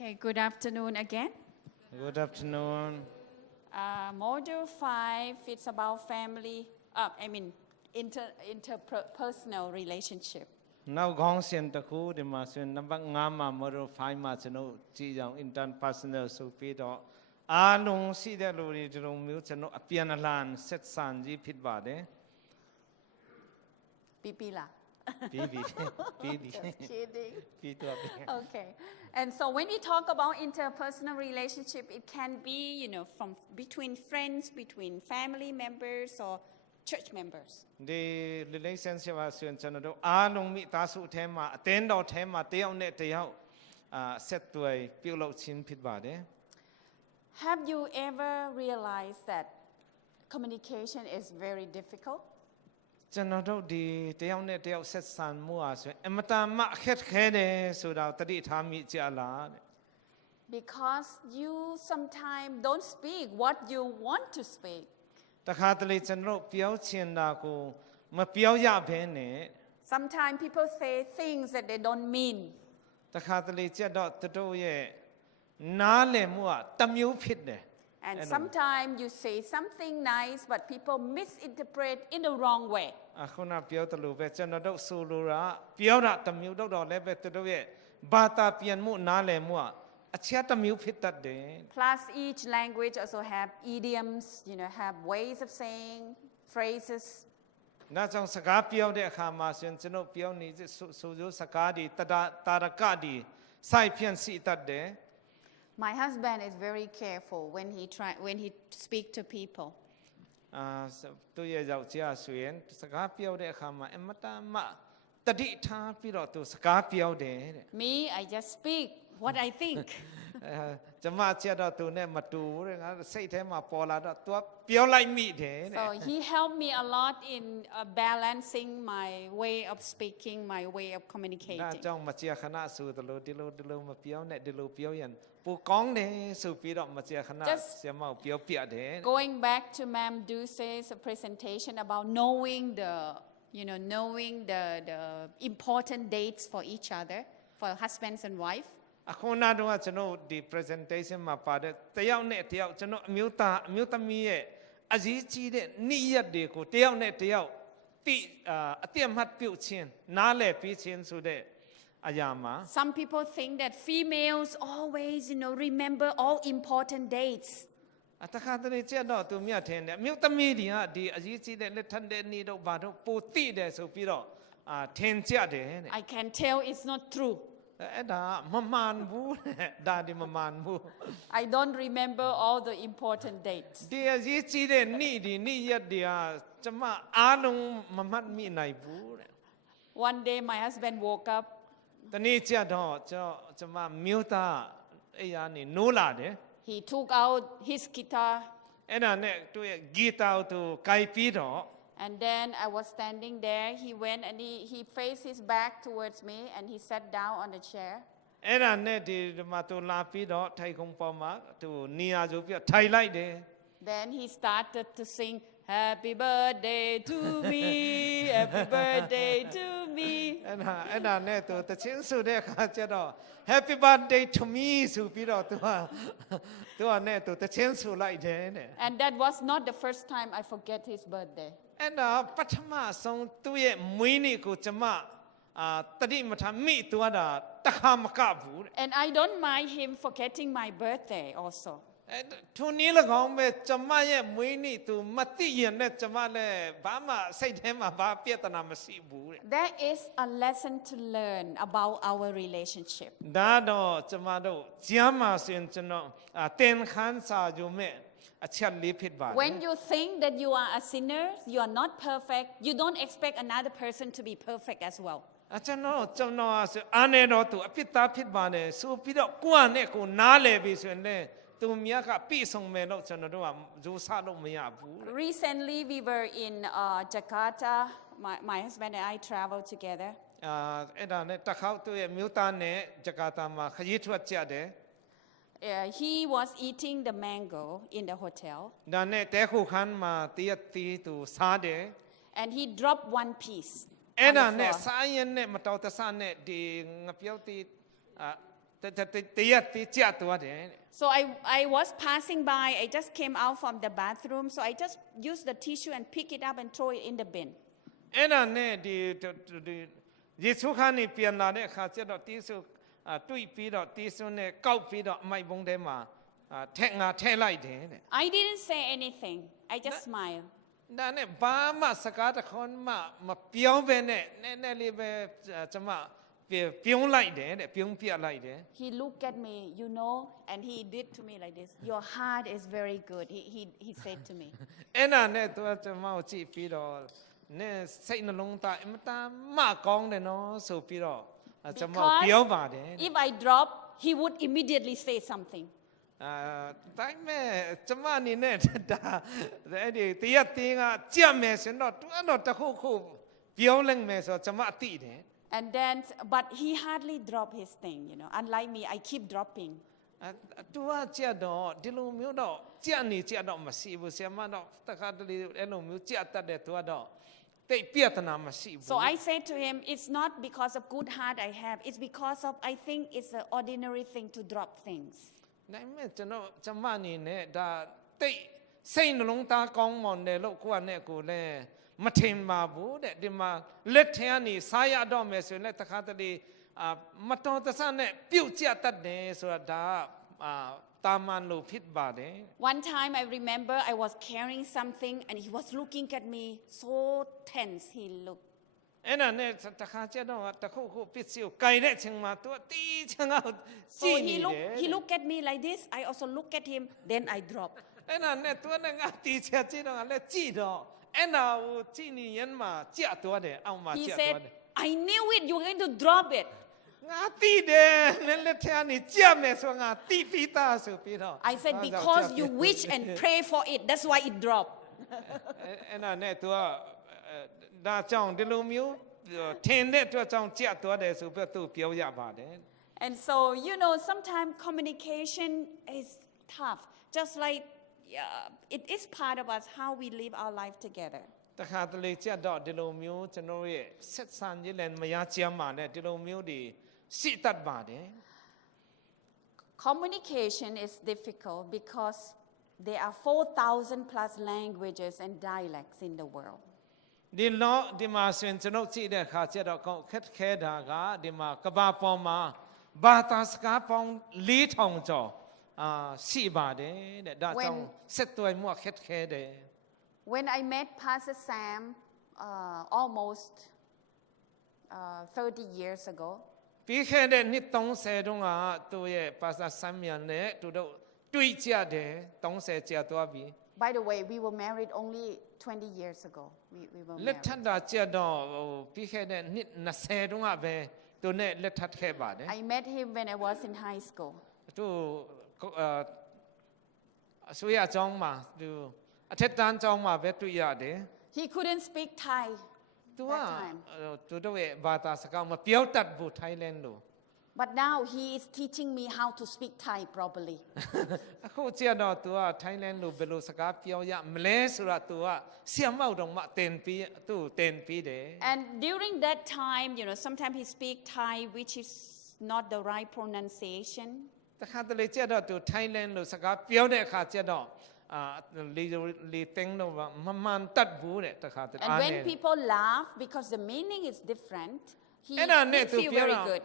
Okay, good afternoon again. Good afternoon. Module 5, it's about family, interpersonal relationship. Now gong sian ta khu de ma sian number nga ma model 5 ma chano chi jang interpersonal so pi do a long si de lo ri de long miu chano apian alan set san ji phit ba de Pipi la. Just kidding. pi to Okay. And so when we talk about interpersonal relationship, it can be, from between friends, between family members or church members. the relationship wa sian chano do a long mi ta su the ma ten do the ma te yaw ne te yaw set tuai piu lo chin phit ba de Have you ever realized that communication is very difficult? ကျွန်တော်တို့ဒီတယောက်နဲ့တယောက်ဆက်ဆံမှုအားဆိုရင်အမတန်မှအခက်ခဲတယ်ဆိုတာတတိထားမိကြလားတဲ့ Because you sometimes don't speak what you want to speak. တခါတလေကျွန်တော်ပြောချင်တာကိုမပြောရဘဲနဲ့ Sometimes people say things that they don't mean. တခါတလေကြတော့သူတို့ရဲ့နားလည်မှုကတစ်မျိုးဖြစ်တယ် And sometimes you say something nice, but people misinterpret in the wrong way. အခုနပြောသလိုပဲကျွန်တော်တို့ဆိုလိုတာပြောတာတစ်မျိုးတော့လည်းပဲသူတို့ရဲ့ဘာသာပြန်မှုနားလည်မှုကအချက်တစ်မျိုးဖြစ်တတ်တယ် Plus, each language also have idioms, have ways of saying, phrases. နောက်ကြောင့်စကားပြောတဲ့အခါမှာဆိုရင်ကျွန်တော်ပြောနေဆိုစကားဒီတာရကဒီစိုက်ဖြန့်စီတတ်တယ် My husband is very careful when he speak to people. သူရဲ့ယောက်ျားဆိုရင်စကားပြောတဲ့အခါမှာအမတန်မှတတိထားပြီးတော့သူစကားပြောတယ်တဲ့ Me, I just speak what I think. ကျမချက်တော့သူနဲ့မတူဘူးတဲ့ငါစိတ်ထဲမှာပေါ်လာတော့သူပြောလိုက်မိတယ်တဲ့ So he helped me a lot in balancing my way of speaking, my way of ဒါ communicating. ကြောင့်မကြာခဏဆိုသလိုဒီလိုမပြောနဲ့ဒီလိုပြောရင်ပိုကောင်းတယ်ဆိုပြီးတော့မကြာခဏဆရာမကိုပြောပြတယ် Going back to Ma'am Duce's presentation about knowing the important dates for each other, for husbands and wife. အခုနတော့ကျွန်တော်ဒီ presentation မှာပါတဲ့တယောက်နဲ့တယောက်ကျွန်တော်အမျိုးသမီးရဲ့အရေးကြီးတဲ့နေ့ရက်တွေကိုတယောက်နဲ့တယောက်အတိအမှတ်ပြုတ်ခြင်းနားလည်ပြီးခြင်းဆိုတဲ့အရာမှာ Some people think that females always, remember all important dates. တခါတလေကျတော့သူမြတ်ထင်တယ်အမျိုးသမီးတွေကဒီအရေးကြီးတဲ့လက်ထက်တဲ့နေ့တော့ဘာတော့ပိုတိတယ်ဆိုပြီးတော့ထင်ကြတယ်တဲ့ I can tell it's not true. အဲ့ဒါမမှန်ဘူးဒါဒီမမှန်ဘူး I don't remember all the important dates. ဒီအရေးကြီးတဲ့နေ့ရက်တွေကကျမအားလုံးမမှတ်မိနိုင်ဘူးတဲ့ One day my husband woke up တနေ့ကျတော့ကျမမြို့သားအဲ့ရနေနိုးလာတယ် He took out his guitar, အဲ့ဒါနဲ့သူ့ရဲ့ဂီတာကိုကိုင်ပြီးတော့ and then I was standing there. He went and he faced his back towards me and he sat down on the chair. အဲ့ဒါနဲ့ဒီမှာသူလာပြီးတော့ထိုင်ခုံပေါ်မှာသူနေရာဆိုပြီးထိုင်လိုက်တယ် Then he started to sing, Happy birthday to me, happy birthday to me. အဲ့ဒါနဲ့သူတချင်းဆိုတဲ့အခါကျတော့ Happy birthday to me ဆိုပြီးတော့သူကနဲ့သူတချင်းဆိုလိုက်တယ်တဲ့ And that was not the first time I forget his birthday. အဲ့ဒါပထမဆုံးသူ့ရဲ့မွေးနေ့ကိုကျမတတိမထားမိသွားတာတခါမကဘူးတဲ့ And I don't mind him forgetting my birthday also. သူနည်း၎င်းပဲကျမရဲ့မွေးနေ့သူမသိရင်နဲ့ကျမလည်းဘာမှစိတ်ထဲမှာဘာပြဿနာမရှိဘူးတဲ့ There is a lesson to learn about our relationship. ဒါတော့ကျမတို့ကျမ်းမှာဆိုရင်ကျွန်တော်တင်ခန်းစာယူမဲ့အချက်လေးဖြစ်ပါတယ် When you think that you are a sinner, you are not perfect, you don't expect another person to be perfect as well. ကျွန်တော်ဆိုအားနေတော့သူအပြစ်သားဖြစ်ပါတယ်ဆိုပြီးတော့ကိုယ့်နဲ့ကိုနားလည်ပြီဆိုရင်လည်းသူမြတ်ကပြည့်စုံမယ်လို့ကျွန်တော်တို့ကဇိုးစားလို့မရဘူး Recently, we were in Jakarta. My husband and I traveled together. အဲ့ဒါနဲ့တစ်ခေါက်သူ့ရဲ့မြို့သားနဲ့ဂျကာတာမှာခရီးထွက်ကြတယ် He was eating the mango in the hotel. ဒါနဲ့တဲခုခန်းမှာတရက်တီးသူစားတယ် And he dropped one piece. အဲ့ဒါနဲ့စားရင်နဲ့မတော်တဆနဲ့ဒီငပြောတီ တရက်တိကြသွားတယ် So I was passing by. I just came out from the bathroom. So I just used the tissue and pick it up and throw it in the bin. အဲ့ဒါနဲ့ဒီယေရှုခါနေပြန်လာတဲ့အခါကျတော့တီးဆူတွေ့ပြီးတော့တီးဆူနဲ့ကောက်ပြီးတော့အမိုက်ဘုံထဲမှာထက်လိုက်တယ်တဲ့ I didn't say anything. I just smiled. ဒါနဲ့ဘာမှစကားတစ်ခွန်းမှမပြောဘဲနဲ့နည်းနည်းလေးပဲကျွန်မပြုံးလိုက်တယ်တဲ့ပြုံးပြလိုက်တယ် He looked at me, and he did to me like this. Your heart is very good. He said to me. အဲ့ဒါနဲ့သူကကျွန်မကိုကြည့်ပြီးတော့နဲ့စိတ်နှလုံးသားအမတန်မှကောင်းတယ်နော်ဆိုပြီးတော့ကျွန်မပြောပါတယ် If I drop, he would immediately say something. တိုင်းမဲ့ကျွန်မအနေနဲ့ဒါအဲ့ဒီတရက်တင်းကကြက်မယ်ဆိုတော့သူကတော့တခုခုပြောလိုက်မယ်ဆိုတော့ကျွန်မအတိတယ် And then, but he hardly dropped his thing, Unlike me, I keep dropping. သူကကြက်တော့ဒီလိုမျိုးတော့ကြက်နေကြက်တော့မရှိဘူးဆရာမတော့တခါတလေအဲ့လိုမျိုးကြက်တတ်တဲ့သူကတော့တိတ်ပြဿနာမရှိဘူး So I said to him, it's not because of good heart I have. It's because of, I think it's an ordinary thing to drop things. နိုင်မဲ့ကျွန်မအနေနဲ့ဒါတိတ်စိတ်နှလုံးသားကောင်းမွန်တယ်လို့ကိုယ့်အနေနဲ့ကိုလည်းမထင်ပါဘူးတဲ့ဒီမှာလက်ထက်ကနေစားရတော့မယ်ဆိုရင်လည်းတခါတလေမတော်တဆနဲ့ပြုတ်ကျတတ်တယ်ဆိုတာဒါတာမန်လို့ဖြစ်ပါတယ် One time I remember I was carrying something and he was looking at me so tense. He looked. အဲ့ဒါနဲ့တခါကျတော့တခုခုပစ္စည်းကိုကြိုင်တဲ့အချိန်မှာသူတီးချင်အောင်ကြည့်နေတယ် he looked at me like this. I also look at him. Then I drop. အဲ့ဒါနဲ့သူကငါတီးချကြည့်တော့လည်းကြည့်တော့အဲ့ဒါကိုကြည့်နေရင်မှကြက်သွားတယ်အောက်မှာ He ကြက် said, သွားတယ် I knew it. You were going to drop it. ငါတီးတယ်နဲ့လက်ထက်ကနေကြက်မယ်ဆိုငါတီးပြီးသားဆိုပြီးတော့ I said, because you wish and pray for it. That's why it dropped. အဲ့ဒါနဲ့သူကဒါကြောင့်ဒီလိုမျိုးထင်တဲ့အတွက်ကြောင့်ကြက်သွားတယ်ဆိုပြီးသူပြောရပါတယ် And so, sometimes communication is tough. Just like it is part of us, how we live our life together. တခါတလေကြက်တော့ဒီလိုမျိုးကျွန်တော်ရဲ့ဆက်ဆံရေးလည်းမရချမ်းပါနဲ့ဒီလိုမျိုးတွေရှိတတ်ပါတယ် Communication is difficult because there are 4,000 plus languages and dialects in the world. ဒီမှာဆိုရင်ကျွန်တော်ကြည့်တဲ့အခါကျတော့ခက်ခဲတာကဒီမှာကဘာပေါ်မှာဘာသာစကားပေါင်း4,000ကျော်ရှိပါတယ်တဲ့ဒါကြောင့်ဆက်သွယ်မှုခက်ခဲတယ် When I met Pastor Sam almost 30 years ago, ပြီးခဲ့တဲ့နှစ်30တုန်းကသူရဲ့ပါစာဆမ်းမြန်နဲ့သူတို့တွေ့ကြတယ်30ကြာသွားပြီ by the way, we were married only 20 years ago. We were လက်ထ married. ပ်တာကြတော့ပြီးခဲ့တဲ့နှစ်20တုန်းကပဲသူနဲ့လက်ထပ်ခဲ့ပါတယ် I met him when I was in high school. သူအစိုးရကျောင်းမှာသူအထက်တန်းကျောင်းမှာပဲတွေ့ရတယ် He couldn't speak Thai သူက that time. သူတို့ရဲ့ဘာသာစကားမပြောတတ်ဘူးထိုင်းလန်လို But now he is teaching me how to speak Thai properly. အခုကျတော့သူကထိုင်းလန်လိုဘယ်လိုစကားပြောရမလဲဆိုတာသူကဆီယမောက်တော့မှတင်ပြီးတယ် And during that time, sometimes he speak Thai, which is not the right pronunciation. တခါတလေကျတော့သူထိုင်းလန်လိုစကားပြောတဲ့အခါကျတော့လီတင်းတော့မမှန်တတ်ဘူးတဲ့တခါတလေ And when people laugh, because the meaning is different, he အဲ့ဒါနဲ့သူ feel ပြော very တော့ good.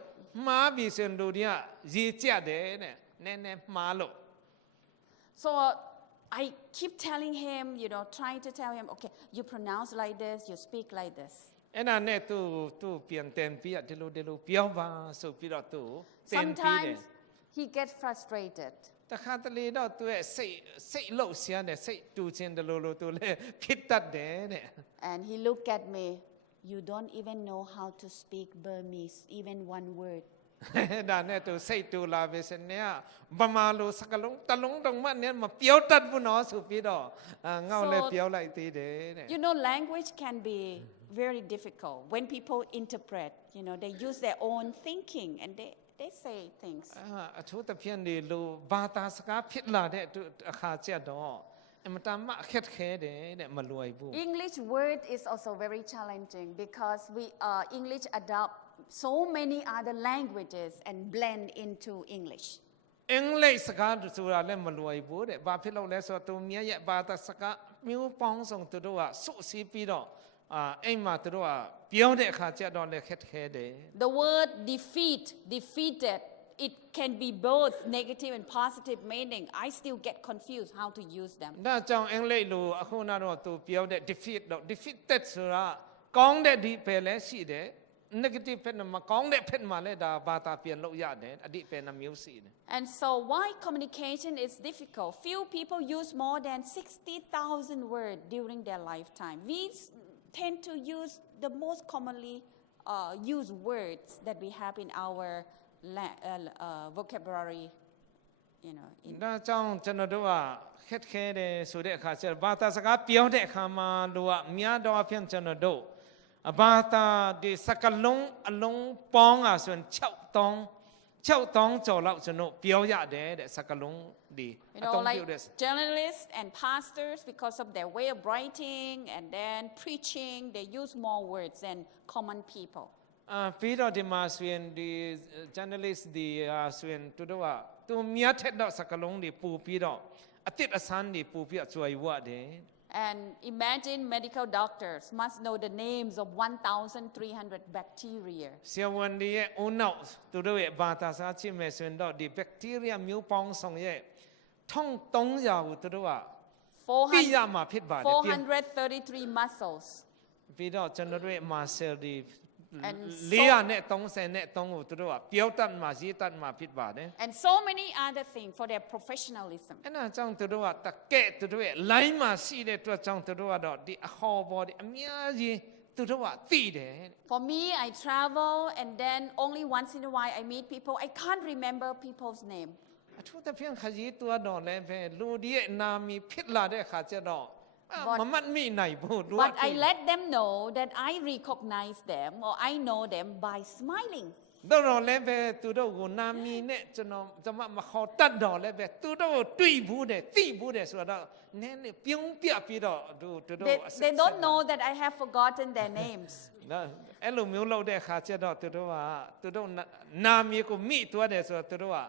မှားပြီဆိုရင်လူတွေကရေးကြတယ်တဲ့နည်းနည်းမှားလို့ So I keep telling him, trying to tell him, okay, you pronounce like this, you speak like this. အဲ့ဒါနဲ့သူပြန်တင်ပြီးဒီလိုပြောပါဆိုပြီးတော့သူတင်ပြီးတယ် Sometimes he gets frustrated. တခါတလေတော့သူရဲ့စိတ်လှုပ်ရှားတယ်စိတ်တူချင်းတယ်လို့သူလည်းဖြစ်တတ်တယ်တဲ့ And he looked at me, you don't even know how to speak Burmese, even one word. ဒါနဲ့သူစိတ်တူလာပြီစနေကဗမာလိုစကလုံးတလုံးတုံမှနဲ့မပြောတတ်ဘူးနော်ဆိုပြီးတော့ငေါ့လည်းပြောလိုက်သေးတယ်တဲ့ Language can be very difficult when people interpret. They use their own thinking and they say things. အထူးသဖြင့်ဒီလိုဘာသာစကားဖြစ်လာတဲ့အခါကျတော့အမတန်မှအခက်ခဲတယ်တဲ့မလွယ်ဘူး English word is also very challenging because we English adopt so many other languages and blend into English. အင်္ဂလိပ်စကားဆိုတာလည်းမလွယ်ဘူးတဲ့ဘာဖြစ်လို့လဲဆိုတော့သူမြတ်ရဲ့ဘာသာစကားမျိုးပေါင်းစုံသူတို့ကစုစည်းပြီးတော့အိမ်မှာသူတို့ကပြောတဲ့အခါကျတော့လည်းခက်ခဲတယ် The word defeated, it can be both negative and positive meaning. I still get confused how to use them. ဒါကြောင့်အင်္ဂလိပ်လိုအခုနတော့သူပြောတဲ့ defeated ဆိုတာကောင်းတဲ့ဒီပဲလည်းရှိတယ် negative ဖက်မှာကောင်းတဲ့ဖက်မှာလည်းဒါဘာသာပြန်လို့ရတယ်အဓိပ္ပာယ်နှမျိုးရှိတယ် And so why communication is difficult? Few people use more than 60,000 words during their lifetime. We tend to use the most commonly used words that we have in our vocabulary. You know. ဒါကြောင့်ကျွန်တော်တို့ကခက်ခဲတယ်ဆိုတဲ့အခါကျတော့ဘာသာစကားပြောတဲ့အခါမှာတို့ကများတော့အဖြစ်ကျွန်တော်တို့ဘာသာဒီစကလုံးအလုံးပေါင်းอ่ะဆိုရင်6တောင်းကျော်လောက်ကျွန်တော်ပြောရတယ်တဲ့စကလုံးဒီ You know, like journalists and pastors, because of their way of writing and then preaching, they use more words than common people. ပြီးတော့ဒီမှာဆိုရင်ဒီ journalist ဒီဆိုရင်သူတို့ကသူများထက်တော့စကလုံးတွေပို့ပြီးတော့အတစ်အဆန်းတွေပို့ပြီးကျွေးဝတယ် And imagine medical doctors must know the names of 1,300 bacteria. ဆရာဝန်တွေရဲ့ဦးနောက်သူတို့ရဲ့ဘာသာစာချင်းမဲ့ဆိုရင်တော့ဒီ bacteria မျိုးပေါင်းဆောင်ရဲ့1300ကိုသူတို့ကသိရမှာဖြစ်ပါတယ် 433 muscles. ပြီးတော့ကျွန်တော်တို့ရဲ့ muscle တွေ And 433ကိုသူတို့ကပြောတတ်မှာရေးတတ်မှာဖြစ်ပါတယ် And so many other things for their professionalism. အဲ့ဒါကြောင့်သူတို့ကတကဲ့သူတို့ရဲ့ line မှာရှိတဲ့အတွက်ကြောင့်သူတို့ကတော့ဒီအဟောပေါ်ဒီအများကြီးသူတို့ကသိတယ် For me, I travel and then only once in a while I meet people. I can't remember people's name. အထူးသဖြင့်ခရီးသွားတော့လည်းပဲလူတွေရဲ့နာမည်ဖြစ်လာတဲ့အခါကျတော့မမှတ်မိနိုင်ဘူး But I let them know that I recognize them or I know them by smiling. တော့လည်းပဲသူတို့ကိုနာမည်နဲ့ကျွန်တော်မခေါ်တတ်တော့လည်းပဲသူတို့တွေ့ဘူးတယ်သိဘူးတယ်ဆိုတော့နည်းနည်းပြုံးပြပြီးတော့သူတို့ They don't know that I have forgotten their names. အဲ့လိုမျိုးလုပ်တဲ့အခါကျတော့သူတို့နာမည်ကိုမိသွားတယ်ဆိုတော့သူတို့က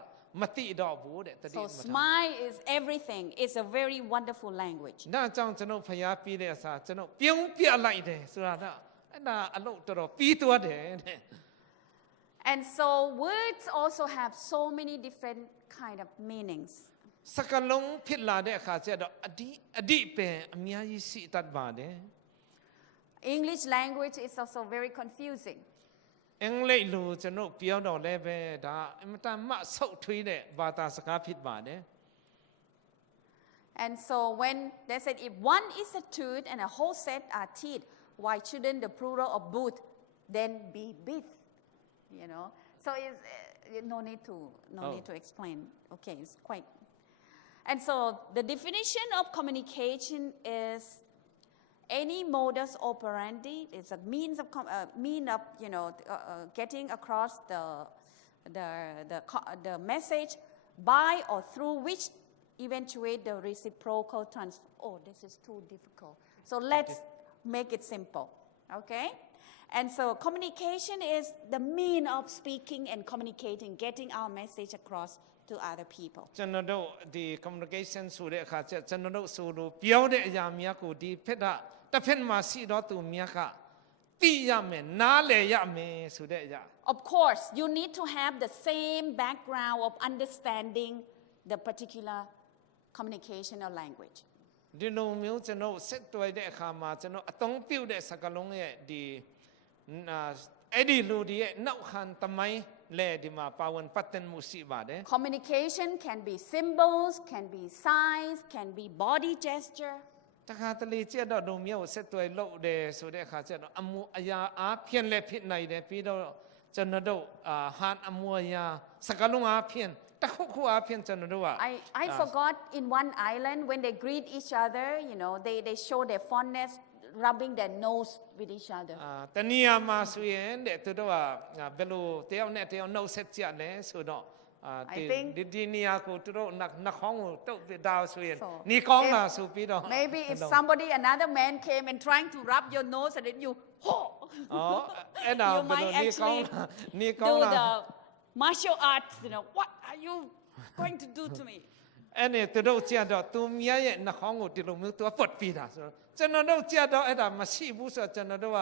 မသိတော့ဘူးတဲ့တတိ So smile is everything. It's a very wonderful language. ဒါကြောင့်ကျွန်တော်ဖျားပြီးတဲ့အခါကျွန်တော်ပြုံးပြလိုက်တယ်ဆိုတာတော့အဲ့ဒါအလုပ်တော်ပြီးသွားတယ်တဲ့ And so words also have so many different kind of meanings. စကလုံးဖြစ်လာတဲ့အခါကျတော့အဓိပ္ပာယ်အများကြီးရှိတတ်ပါတယ် English language is also very confusing. အင်္ဂလိပ်လိုကျွန်တော်ပြောတော့လည်းပဲဒါအမတန်မှဆုတ်ထွေးတဲ့ဘာသာစကားဖြစ်ပါတယ် And so when they said if one is a tooth and a whole set are teeth, why shouldn't the plural of both then be beef? You know, so it's no need to explain. Okay, it's quite. And so the definition of communication is any modus operandi. It's a means of getting across the message by or through which eventuate the reciprocal transfer. Oh, this is too difficult. So let's make it simple. Okay. And so communication is the mean of speaking and communicating, getting our message across to other people. ကျွန်တော်တို့ဒီ communication ဆိုတဲ့အခါကျကျွန်တော်တို့ဆိုလို့ပြောတဲ့အရာများကိုဒီဖက်ကတစ်ဖက်မှာရှိတော့သူများကသိရမယ်နားလည်ရမယ်ဆိုတဲ့အရာ Of course, you need to have the same background of understanding the particular communication or language. ဒီလိုမျိုးကျွန်တော်ဆက်သွယ်တဲ့အခါမှာကျွန်တော်အသုံးပြုတဲ့စကားလုံးရဲ့ဒီအဲ့ဒီလူတွေရဲ့နောက်ခံတမိုင်းလဲဒီမှာပါဝင်ပတ်သက်မှုရှိပါတယ် Communication can be symbols, can be signs, can be body gesture. တခါတလေကျတော့တို့မျိုးဆက်သွယ်လို့တယ်ဆိုတဲ့အခါကျတော့အမှုအရာအားဖြင့်လည်းဖြစ်နိုင်တယ်ပြီးတော့ကျွန်တော်တို့ဟာအမှုအရာစကားလုံးအားဖြင့်တခုခုအားဖြင့်ကျွန်တော်တို့က I forgot in one island when they greet each other, you know, they show their fondness rubbing their nose with each other. တနည်းအားမှာဆိုရင်တဲ့သူတို့ကဘယ်လိုတယောက်နဲ့တယောက်နှုတ်ဆက်ကြလဲဆိုတော့ဒီနေရာကိုသူတို့နှာခေါင်းကိုတုပ်ပြတာဆိုရင်နေကောင်းလားဆိုပြီးတော့ Maybe if somebody another man came and trying to rub your nose and then you อ๋อအဲ့ဒါ You ဘယ်လို might နေကောင်း actually လားနေကော do င်းလား the martial arts, what are you going to do to me? အဲ့နဲ့သူတို့ကြက်တော့သူမြတ်ရဲ့နှာခေါင်းကိုဒီလိုမျိုးသူကဖွတ်ပြီးတာဆိုတော့ကျွန်တော်တို့ကြက်တော့အဲ့ဒါမရှိဘူးဆိုတော့ကျွန်တော်တို့က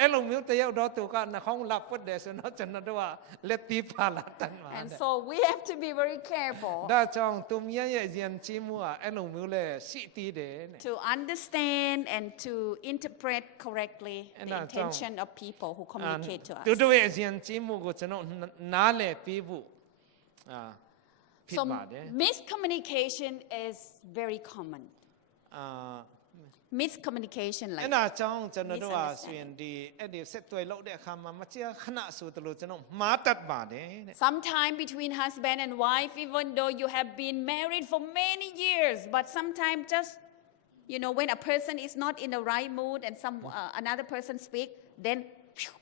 အဲ့လိုမျိုးတယောက်တော့သူကနှာခေါင်းလာဖွတ်တယ်ဆိုတော့ကျွန်တော်တို့ကလက်ပြီးပါလာတန်ပါ And so we have to be very careful ဒါကြောင့်သူမြတ်ရဲ့ယဉ်ကျေးမှုကအဲ့လိုမျိုးလဲရှိသေးတယ်တဲ့ to understand and to interpret correctly the intention of people who communicate to သူ us. တို့ရဲ့ယဉ်ကျေးမှုကိုကျွန်တော်နားလည်ပြီးဖို့ဖြစ် So ပါတယ် miscommunication is very common. အာ Miscommunication အဲ့ like ဒါကြောင့်ကျွန်တော်တို့ကဆိုရင်ဒီအဲ့ဒီဆက်သွယ်လုပ်တဲ့အခါမှာမကြာခဏဆိုသလိုကျွန်တော်မှားတတ်ပါတယ်တဲ့ Sometime between husband and wife, even though you have been married for many years, but sometimes just, when a person is not in the right mood and another person speak, then phew,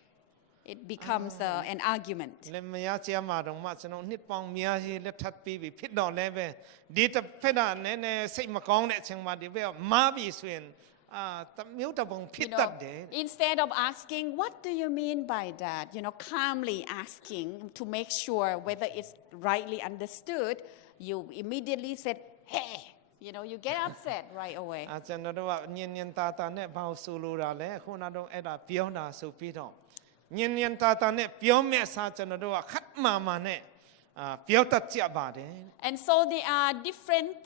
it becomes an argument. လည်းမရချာမှာတော့မှကျွန်တော်နှစ်ပေါင်းများကြီးလက်ထပ်ပြီးပြီဖြစ်တော့လည်းပဲဒီတစ်ဖက်ကနည်းနည်းစိတ်မကောင်းတဲ့အချိန်မှာဒီဘက်ကမှားပြီဆိုရင်မျိုးတပုံဖြစ်တတ်တယ် Instead of asking, what do you mean by that? Calmly asking to make sure whether it's rightly understood, you immediately said, hey, you get upset right away. ကျွန်တော်တို့ကညင်ညင်တာတာနဲ့ဘာလို့ဆိုလိုတာလဲခုနတော့အဲ့ဒါပြောတာဆိုပြီးတော့ညင်ညင်တာတာနဲ့ပြောမဲ့အစားကျွန်တော်တို့ကခတ်မာမာနဲ့ပြောတတ်ကြပါတယ် And so there are different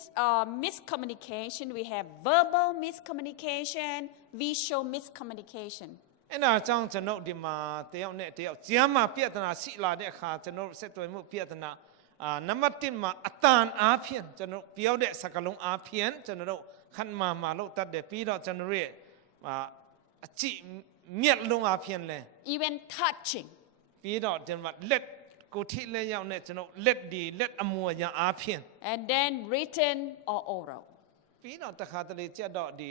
miscommunication. We have verbal miscommunication, visual miscommunication. အဲ့ဒါကြောင့်ကျွန်တော်ဒီမှာတယောက်နဲ့တယောက်ကျမ်းမှာပြဿနာရှိလာတဲ့အခါကျွန်တော်ဆက်သွယ်မှုပြဿနာနံပါတ်1မှာအတန်အားဖြင့်ကျွန်တော်ပြောတဲ့စကားလုံးအားဖြင့်ကျွန်တော်ခတ်မာမာလို့တတ်တယ်ပြီးတော့ကျွန်တော်ရဲ့အကြည့်မျက်လုံးအားဖြင့်လဲ Even touching. ပြီးတော့ကျွန်တော်လက်ကိုထိလက်ရောက်နဲ့ကျွန်တော်လက်အမွေအရာအားဖြင့် And then written or oral. ပြီးတော့တခါတလေကြက်တော့ဒီ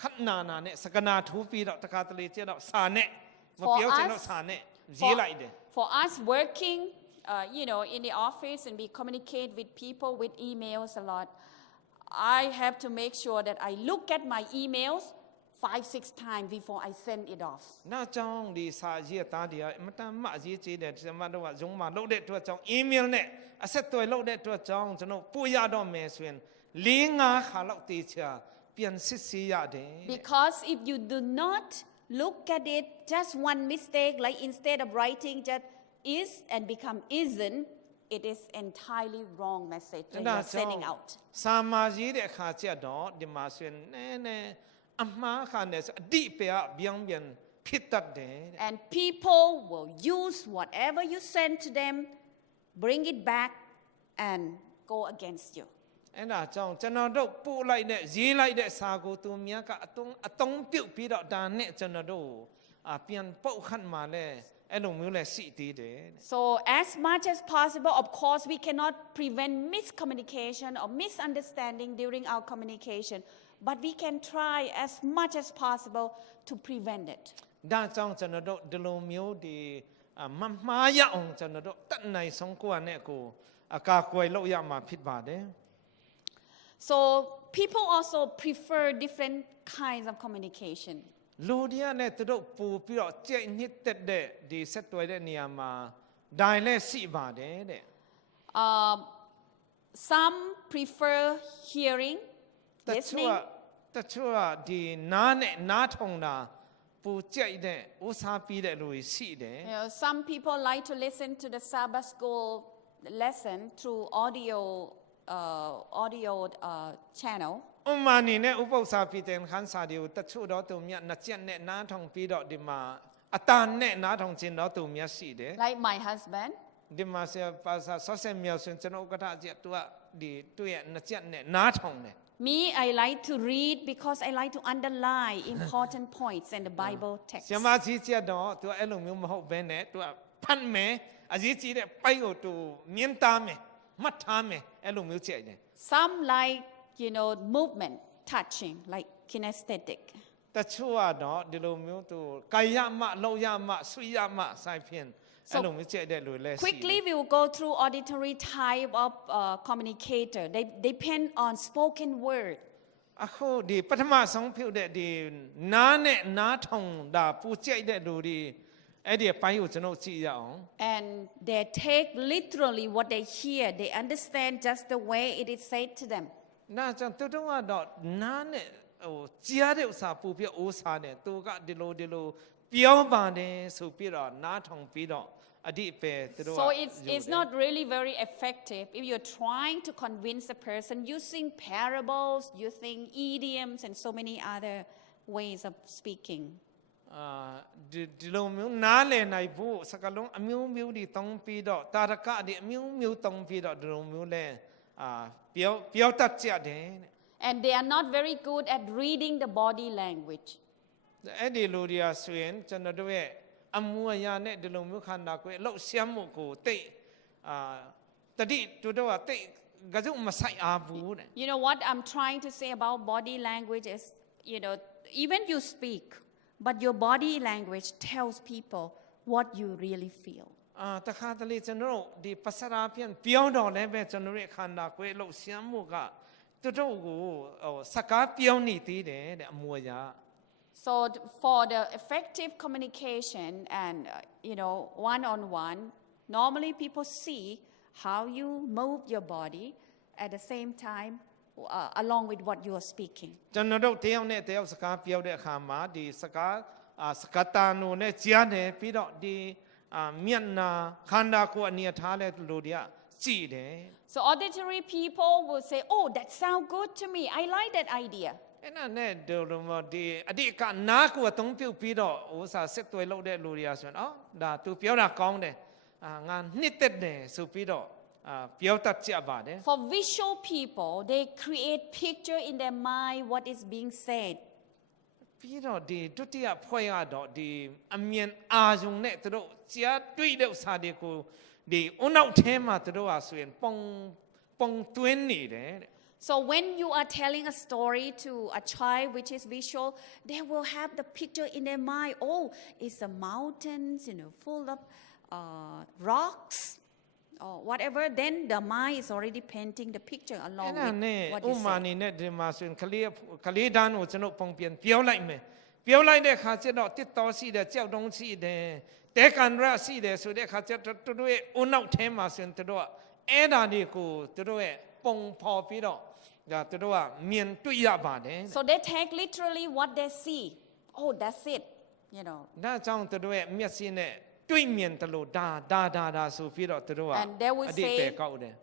ခတ်နာနာနဲ့စကနာထူးပြီးတော့တခါတလေကြက်တော့စာနဲ့မပြောကျွန်တော်စာနဲ့ရေးလိုက်တယ် For us working, in the office and we communicate with people with emails a lot, I have to make sure that I look at my emails 5-6 times before I send it off. နောက်ကြောင့်ဒီစာရေးသားတွေကအမတန်မှအရေးကြီးတယ်ကျွန်တော်တို့ကဇုံမှာလုပ်တဲ့အတွက်ကြောင့် email နဲ့အဆက်အသွယ်လုပ်တဲ့အတွက်ကြောင့်ကျွန်တော်ပို့ရတော့မယ်ဆိုရင်4-5ခါလောက်တေချာပြန်စစ်ဆေးရတယ် Because if you do not look at it, just one mistake, like instead of writing just is and become isn't, it is entirely wrong message that you are sending out. စာမာရေးတဲ့အခါကျတော့ဒီမှာဆိုရင်နည်းနည်းအမှားခါနဲ့အတိပယ်ပြောင်းပြန်ဖြစ်တတ်တယ် And people will use whatever you send to them, bring it back and go against you. အဲ့ဒါကြောင့်ကျွန်တော်တို့ပို့လိုက်တဲ့ရေးလိုက်တဲ့စာကိုသူများကအတုံးပြုတ်ပြီးတော့ဒါနဲ့ကျွန်တော်တို့ပြန်ပုတ်ခတ်มาလဲအဲ့လိုမျိုးလဲရှိသေးတယ် So as much as possible, of course, we cannot prevent miscommunication or misunderstanding during our communication, but we can try as much as possible to prevent it. ဒါကြောင့်ကျွန်တော်တို့ဒီလိုမျိုးဒီမမှားရအောင်ကျွန်တော်တို့တတ်နိုင်ဆုံးကိုယ့်နဲ့ကိုအကာအကွယ်လုပ်ရမှာဖြစ်ပါတယ် So people also prefer different kinds of communication. လူတွေကနဲ့သူတို့ပို့ပြီးတော့ကြိတ်နှစ်သက်တဲ့ဒီဆက်သွယ်တဲ့နေရာမှာဒိုင်လဲရှိပါတယ်တဲ့ Some prefer hearing, တချို့ listening. တချို့ဒီနားနဲ့နားထောင်တာပိုကြိုက်တဲ့ဥစားပြီးတဲ့လူတွေရှိတယ် Some people like to listen to the Sabbath school lesson through audio channel. ဥမာနေနဲ့ဥပုသ္စာပြီးတဲ့ခန်းစာတွေကိုတချို့တော့သူမြတ်နှစ်ချက်နဲ့နားထောင်ပြီးတော့ဒီမှာအတန်နဲ့နားထောင်ခြင်းတော့သူမြတ်ရှိတယ် Like my husband. ဒီမှာဆရာပါစာဆော့ဆယ်မြောက်ဆိုကျွန်တော်ဥက္ကဋ္ဌကြီးသူကဒီသူ့ရဲ့နှစ်ချက်နဲ့နားထောင်တယ် Me, I like to read because I like to underline important points in the Bible text. ဆရာမကြီးချက်တော့သူအဲ့လိုမျိုးမဟုတ်ဘဲနဲ့သူကဖတ်မယ်အရေးကြီးတဲ့ပိုက်ကိုသူမြင်သားမယ်မှတ်ထားမယ်အဲ့လိုမျိုးချက်တယ် Some like, movement, touching, like kinesthetic. တချို့ကတော့ဒီလိုမျိုးသူကာယမလောက်ရမဆွေရမဆိုင်ဖြင့်အဲ့လိုမျိုးချက်တဲ့လူလည်းရှိတယ် Quickly, we will go through auditory type of communicator. They depend on spoken word. အခုဒီပထမဆုံးဖြစ်တဲ့ဒီနားနဲ့နားထောင်တာပူကြိုက်တဲ့လူတွေအဲ့ဒီအပိုင်းကိုကျွန်တော်ကြည့်ရအောင် And they take literally what they hear. They understand just the way it is said to them. နာကြောင့်သူတို့ကတော့နားနဲ့ကြားတဲ့ဥစ္စာပူပြအိုးစားတယ်သူကဒီလိုပြောပါတယ်ဆိုပြီးတော့နားထောင်ပြီးတော့အဓိပ္ပာယ်သူတို့က So it's not really very effective if you're trying to convince a person using parables, using idioms, and so many other ways of speaking. ဒီလိုမျိုးနားလည်နိုင်ဖို့စကားလုံးအမျိုးမျိုးတွေတောင်းပြီးတော့တာရကတွေအမျိုးမျိုးတောင်းပြီးတော့ဒီလိုမျိုးလဲပြောတတ်ကြတယ် And they are not very good at reading the body language. အဲ့ဒီလိုတွေကဆိုရင်ကျွန်တော်တို့ရဲ့အမှုအရာနဲ့ဒီလိုမျိုးခန္ဓာကိုယ်အလောက်ရှမ်းမှုကိုတိတ်တတိတို့တော့တိတ်ကစုမဆိုင်အားဘူးတဲ့ You know what I'm trying to say about body language is, even you speak, but your body language tells people what you really feel. တခါတလေကျွန်တော်ဒီပစရာပြန်ပြောင်းတော့လည်းပဲကျွန်တော်ရဲ့ခန္ဓာကိုယ်အလောက်ရှမ်းမှုကတို့ကိုစကားပြောင်းနေသေးတယ်တဲ့အမှုအရာ So for the effective communication and one-on-one, normally people see how you move your body at the same time along with what you are speaking. ကျွန်တော်တို့တယောက်နဲ့တယောက်စကားပြောတဲ့အခါမှာဒီစကားတာနိုနဲ့ကြားတယ်ပြီးတော့ဒီမျက်နာခန္ဓာကိုယ်အနေထားတဲ့လူတွေကကြည့်တယ် So auditory people will say, "Oh, that sounds good to me. I like that idea." အဲ့ဒါနဲ့ဒီအဓိကနားကိုအသုံးပြုပြီးတော့ဥစ္စာစစ်သွေးလုပ်တဲ့လူတွေကဆိုရင်ဒါ तू ပြောတာကောင်းတယ်ငါနှစ်သက်တယ်ဆိုပြီးတော့ပြောတတ်ကြပါတယ် For visual people, they create picture in their mind what is being said. ပြီးတော့ဒီဒုတိယဖွဲ့ရတော့ဒီအမြင်အာရုံနဲ့သူတို့ကြားတွေ့တဲ့ဥစ္စာတွေကိုဒီအနောက်ထဲမှာသူတို့ဟာဆိုရင်ပုံသွင်းနေတယ်တဲ့ So when you are telling a story to a child which is visual, they will have the picture in their mind. Oh, it's the mountains, full of rocks or whatever. Then the mind is already painting the picture along with what you ဥမာ say. နေနဲ့ဒီမှာဆိုရင်ကလေးတန်းကိုကျွန်တော်ပုံပြန်ပြောလိုက်မယ်ပြောလိုက်တဲ့အခါကျတော့တစ်တော်ရှိတယ်ကြောက်တုံးရှိတယ်တဲကန်ရရှိတယ်ဆိုတဲ့အခါကျတော့သူတို့ရဲ့အနောက်ထဲမှာဆိုရင်သူတို့ကအဲ့ဒါတွေကိုသူတို့ရဲ့ပုံဖော်ပြီးတော့ဒါသူတို့ကမြင်တွေ့ရပါတယ် So they take literally what they see. Oh, that's it. ဒါကြောင့်သူတို့ရဲ့မျက်စိနဲ့တွေ့မြင်တယ်လို့ဒါဆိုပြီးတော့သူတို့ကအဓိပ္ပာယ်ကောက်တယ်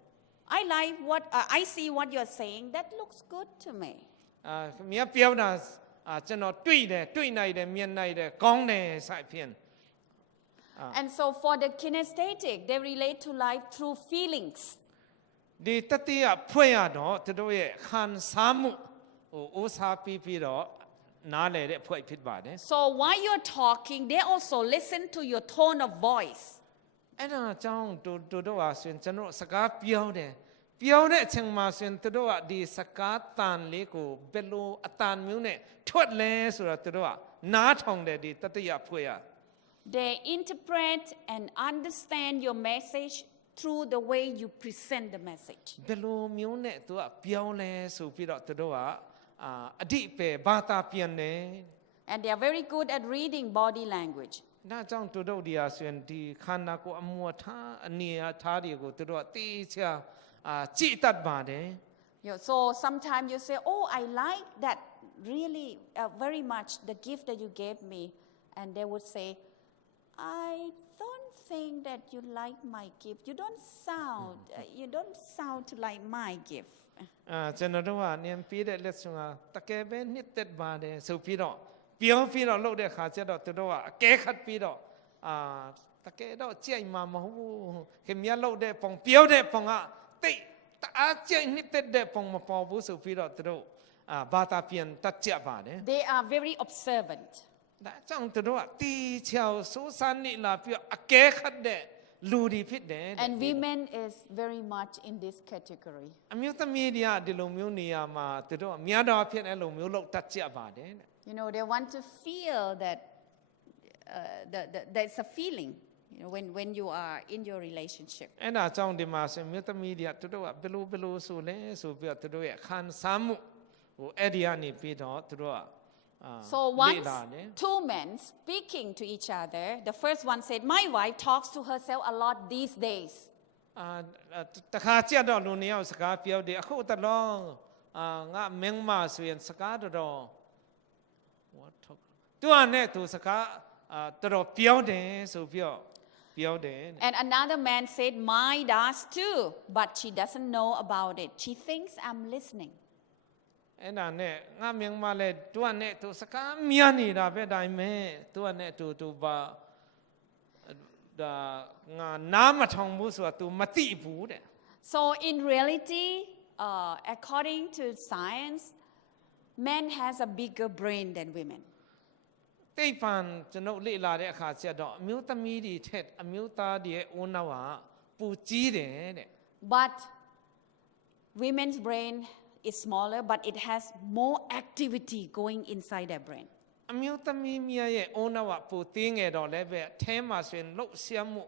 I like what I see what you're saying. That looks good to me. မြတ်ပြောတာကျွန်တော်တွေ့နိုင်တယ်မြင်နိုင်တယ်ကောင်းတယ်ဆိုင်ဖြင့် And so for the kinesthetic, they relate to life through feelings. ဒီတတိယဖွဲ့ရတော့သူတို့ရဲ့ခံစားမှုဥစားပြီးတော့နားလည်တဲ့ဖွဲ့ဖြစ်ပါတယ် So while you're talking, they also listen to your tone of voice. အဲ့ဒါကြောင့်တို့ဟာဆိုရင်ကျွန်တော်စကားပြောတဲ့အချိန်မှာဆိုရင်တို့ကဒီစကားတန်လေးကိုဘယ်လိုအတန်မျိုးနဲ့ထွက်လဲဆိုတော့တို့ကနားထောင်တဲ့ဒီတတိယဖွဲ့ရ They interpret and understand your message through the way you present the message. ဘယ်လိုမျိုးနဲ့သူကပြောလဲဆိုပြီးတော့တို့ကအဓိပ္ပာယ်ဘာသာပြန်တယ် And they are very good at reading body language. ဒါကြောင့်တို့ဒီဟာဆိုရင်ဒီခန္ဓာကိုယ်အမှုအထားအနေအထားတွေကိုတို့ကတေချာကြည့်တတ်ပါတယ် So sometimes you say, "Oh, I like that really very much the gift that you gave me," and they would say, "I don't think that you like my gift. You don't sound to like my gift." ကျွန်တော်တို့ကနေပြီးတဲ့လက်ဆောင်ကတကယ်ပဲနှစ်သက်ပါတယ်ဆိုပြီးတော့ပြောပြီးတော့လုပ်တဲ့ခါကျတော့တို့ကအကဲခတ်ပြီးတော့တကယ်တော့ကြိုက်မှာမဟုတ်ဘူးခင်ဗျားလုပ်တဲ့ပုံပြောတဲ့ပုံကတိတ်တအားကြိုက်နှစ်သက်တဲ့ပုံမပေါ်ဘူးဆိုပြီးတော့တို့ဘာသာပြန်တတ်ကြပါတယ် They are very observant. ဒါကြောင့်တို့ကတီချောက်စိုးစမ်းနေလာပြီးအကဲခတ်တဲ့လူတွေဖြစ်တယ် And women is very much in this category. အမျိုးသမီးတွေကဒီလိုမျိုးနေရာမှာတို့အများတော်ဖြစ်တဲ့လိုမျိုးလုပ်တတ်ကြပါတယ် They want to feel that there's a feeling, when you are in your relationship. အဲ့ဒါကြောင့်ဒီမှာဆိုမြို့သမီးတွေကတို့ကဘယ်လိုဆိုလဲဆိုပြီးတော့တို့ရဲ့ခံစားမှု ဟိုအဲ့ဒီကနေပြီးတော့သူတို့က So once two men speaking to each other, the first one said, "My wife talks to herself a lot these days." တခါကြက်တော့လူနှစ်ယောက်စကားပြောတယ်အခုတလုံးငါမင်းမဆိုရင်စကားတော်သူကနဲ့သူစကားတော်ပြောတယ်ဆိုပြောတယ် And another man said, "My does too, but she doesn't know about it. She thinks I'm listening." အဲ့ဒါနဲ့ငါမင်းမလည်းသူကနဲ့သူစကားမြန်နေတာပဲဒါပေမဲ့သူကနဲ့သူပါဒါငါနားမထောင်ဘူးဆိုတာ तू မသိဘူးတဲ့ So in reality, according to science, men has a bigger brain than women. သိပ္ပံကျွန်တော်လေ့လာတဲ့အခါကျတော့အမျိုးသမီးတွေထက်အမျိုးသားတွေရဲ့ဦးနှောက်ကပူကြီးတယ်တဲ့ But women's brain is smaller, but it has more activity going inside their brain. အမျိုးသမီးများရဲ့ဦးနှောက်ကပူသေးငယ်တော့လည်းပဲအထဲမှာဆိုရင်လှုပ်ရှားမှု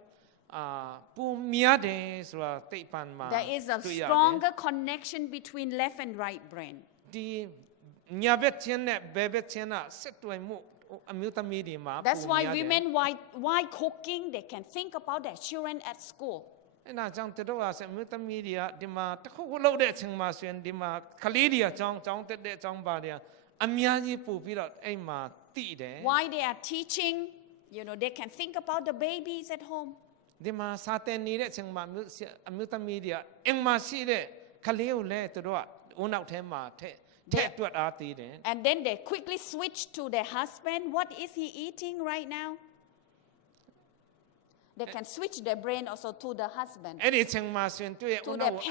ပူများတယ်ဆိုတာသိပ္ပံမှာ There is a stronger connection between left and right brain. ဒီညာဘက်ချင်းနဲ့ဘယ်ဘက်ချင်းကဆက်တွယ်မှုအမျိုးသမီးတွေမှာ That's why women why cooking they can think about their children at school. အဲ့ဒါကြောင့်တို့ကအမျိုးသမီးတွေကဒီမှာတစ်ခုခုလုပ်တဲ့အချိန်မှာဆိုရင်ဒီမှာကလေးတွေအကြောင်းတက်တဲ့အကြောင်းပါတဲ့အများကြီးပူပြီးတော့အဲ့မှာတည်တယ် Why they are teaching, they can think about the babies at home. ဒီမှာစာသင်နေတဲ့အချိန်မှာအမျိုးသမီးတွေကအိမ်မှာရှိတဲ့ကလေးကိုလည်းတို့ကဦးနောက်ထဲမှာထည့်တွက်အားသေးတယ် And then they quickly switch to their husband. What is he eating right now? They can switch their brain also to the husband. အဲ့ဒီအချိန်မှာဆိုရင်တွေ့ရဦးနောက်အချ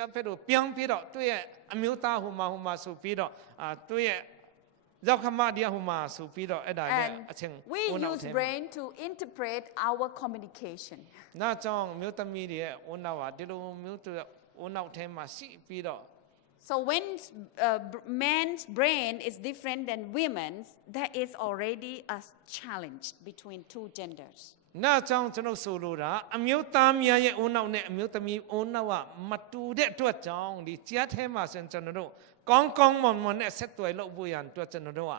က်ဖက်တို့ပြောင်းပြီးတော့တွေ့ရအမျိုးသားဟိုမှာဆိုပြီးတော့တွေ့ရရောက်ခမဒီဟိုမှာဆိုပြီးတော့အဲ့ဒါနဲ့အချိန် We use brain to interpret our communication. နောက်ကြောင့်မျိုးသမီးတွေရဲ့ဦးနောက်ကဒီလိုမျိုးသူဦးနောက်ထဲမှာရှိပြီးတော့ So when man's brain is different than women's, there is already a challenge between two genders. နောက်ကြောင့်ကျွန်တော်ဆိုလိုတာအမျိုးသားများရဲ့ဦးနောက်နဲ့အမျိုးသမီးဦးနောက်ကမတူတဲ့အတွက်ကြောင့်ဒီကြားထဲမှာဆိုရင်ကျွန်တော်တို့ကောင်းမွန်နဲ့ဆက်သွယ်လို့ဖို့ရန်အတွက်ကျွန်တော်တို့က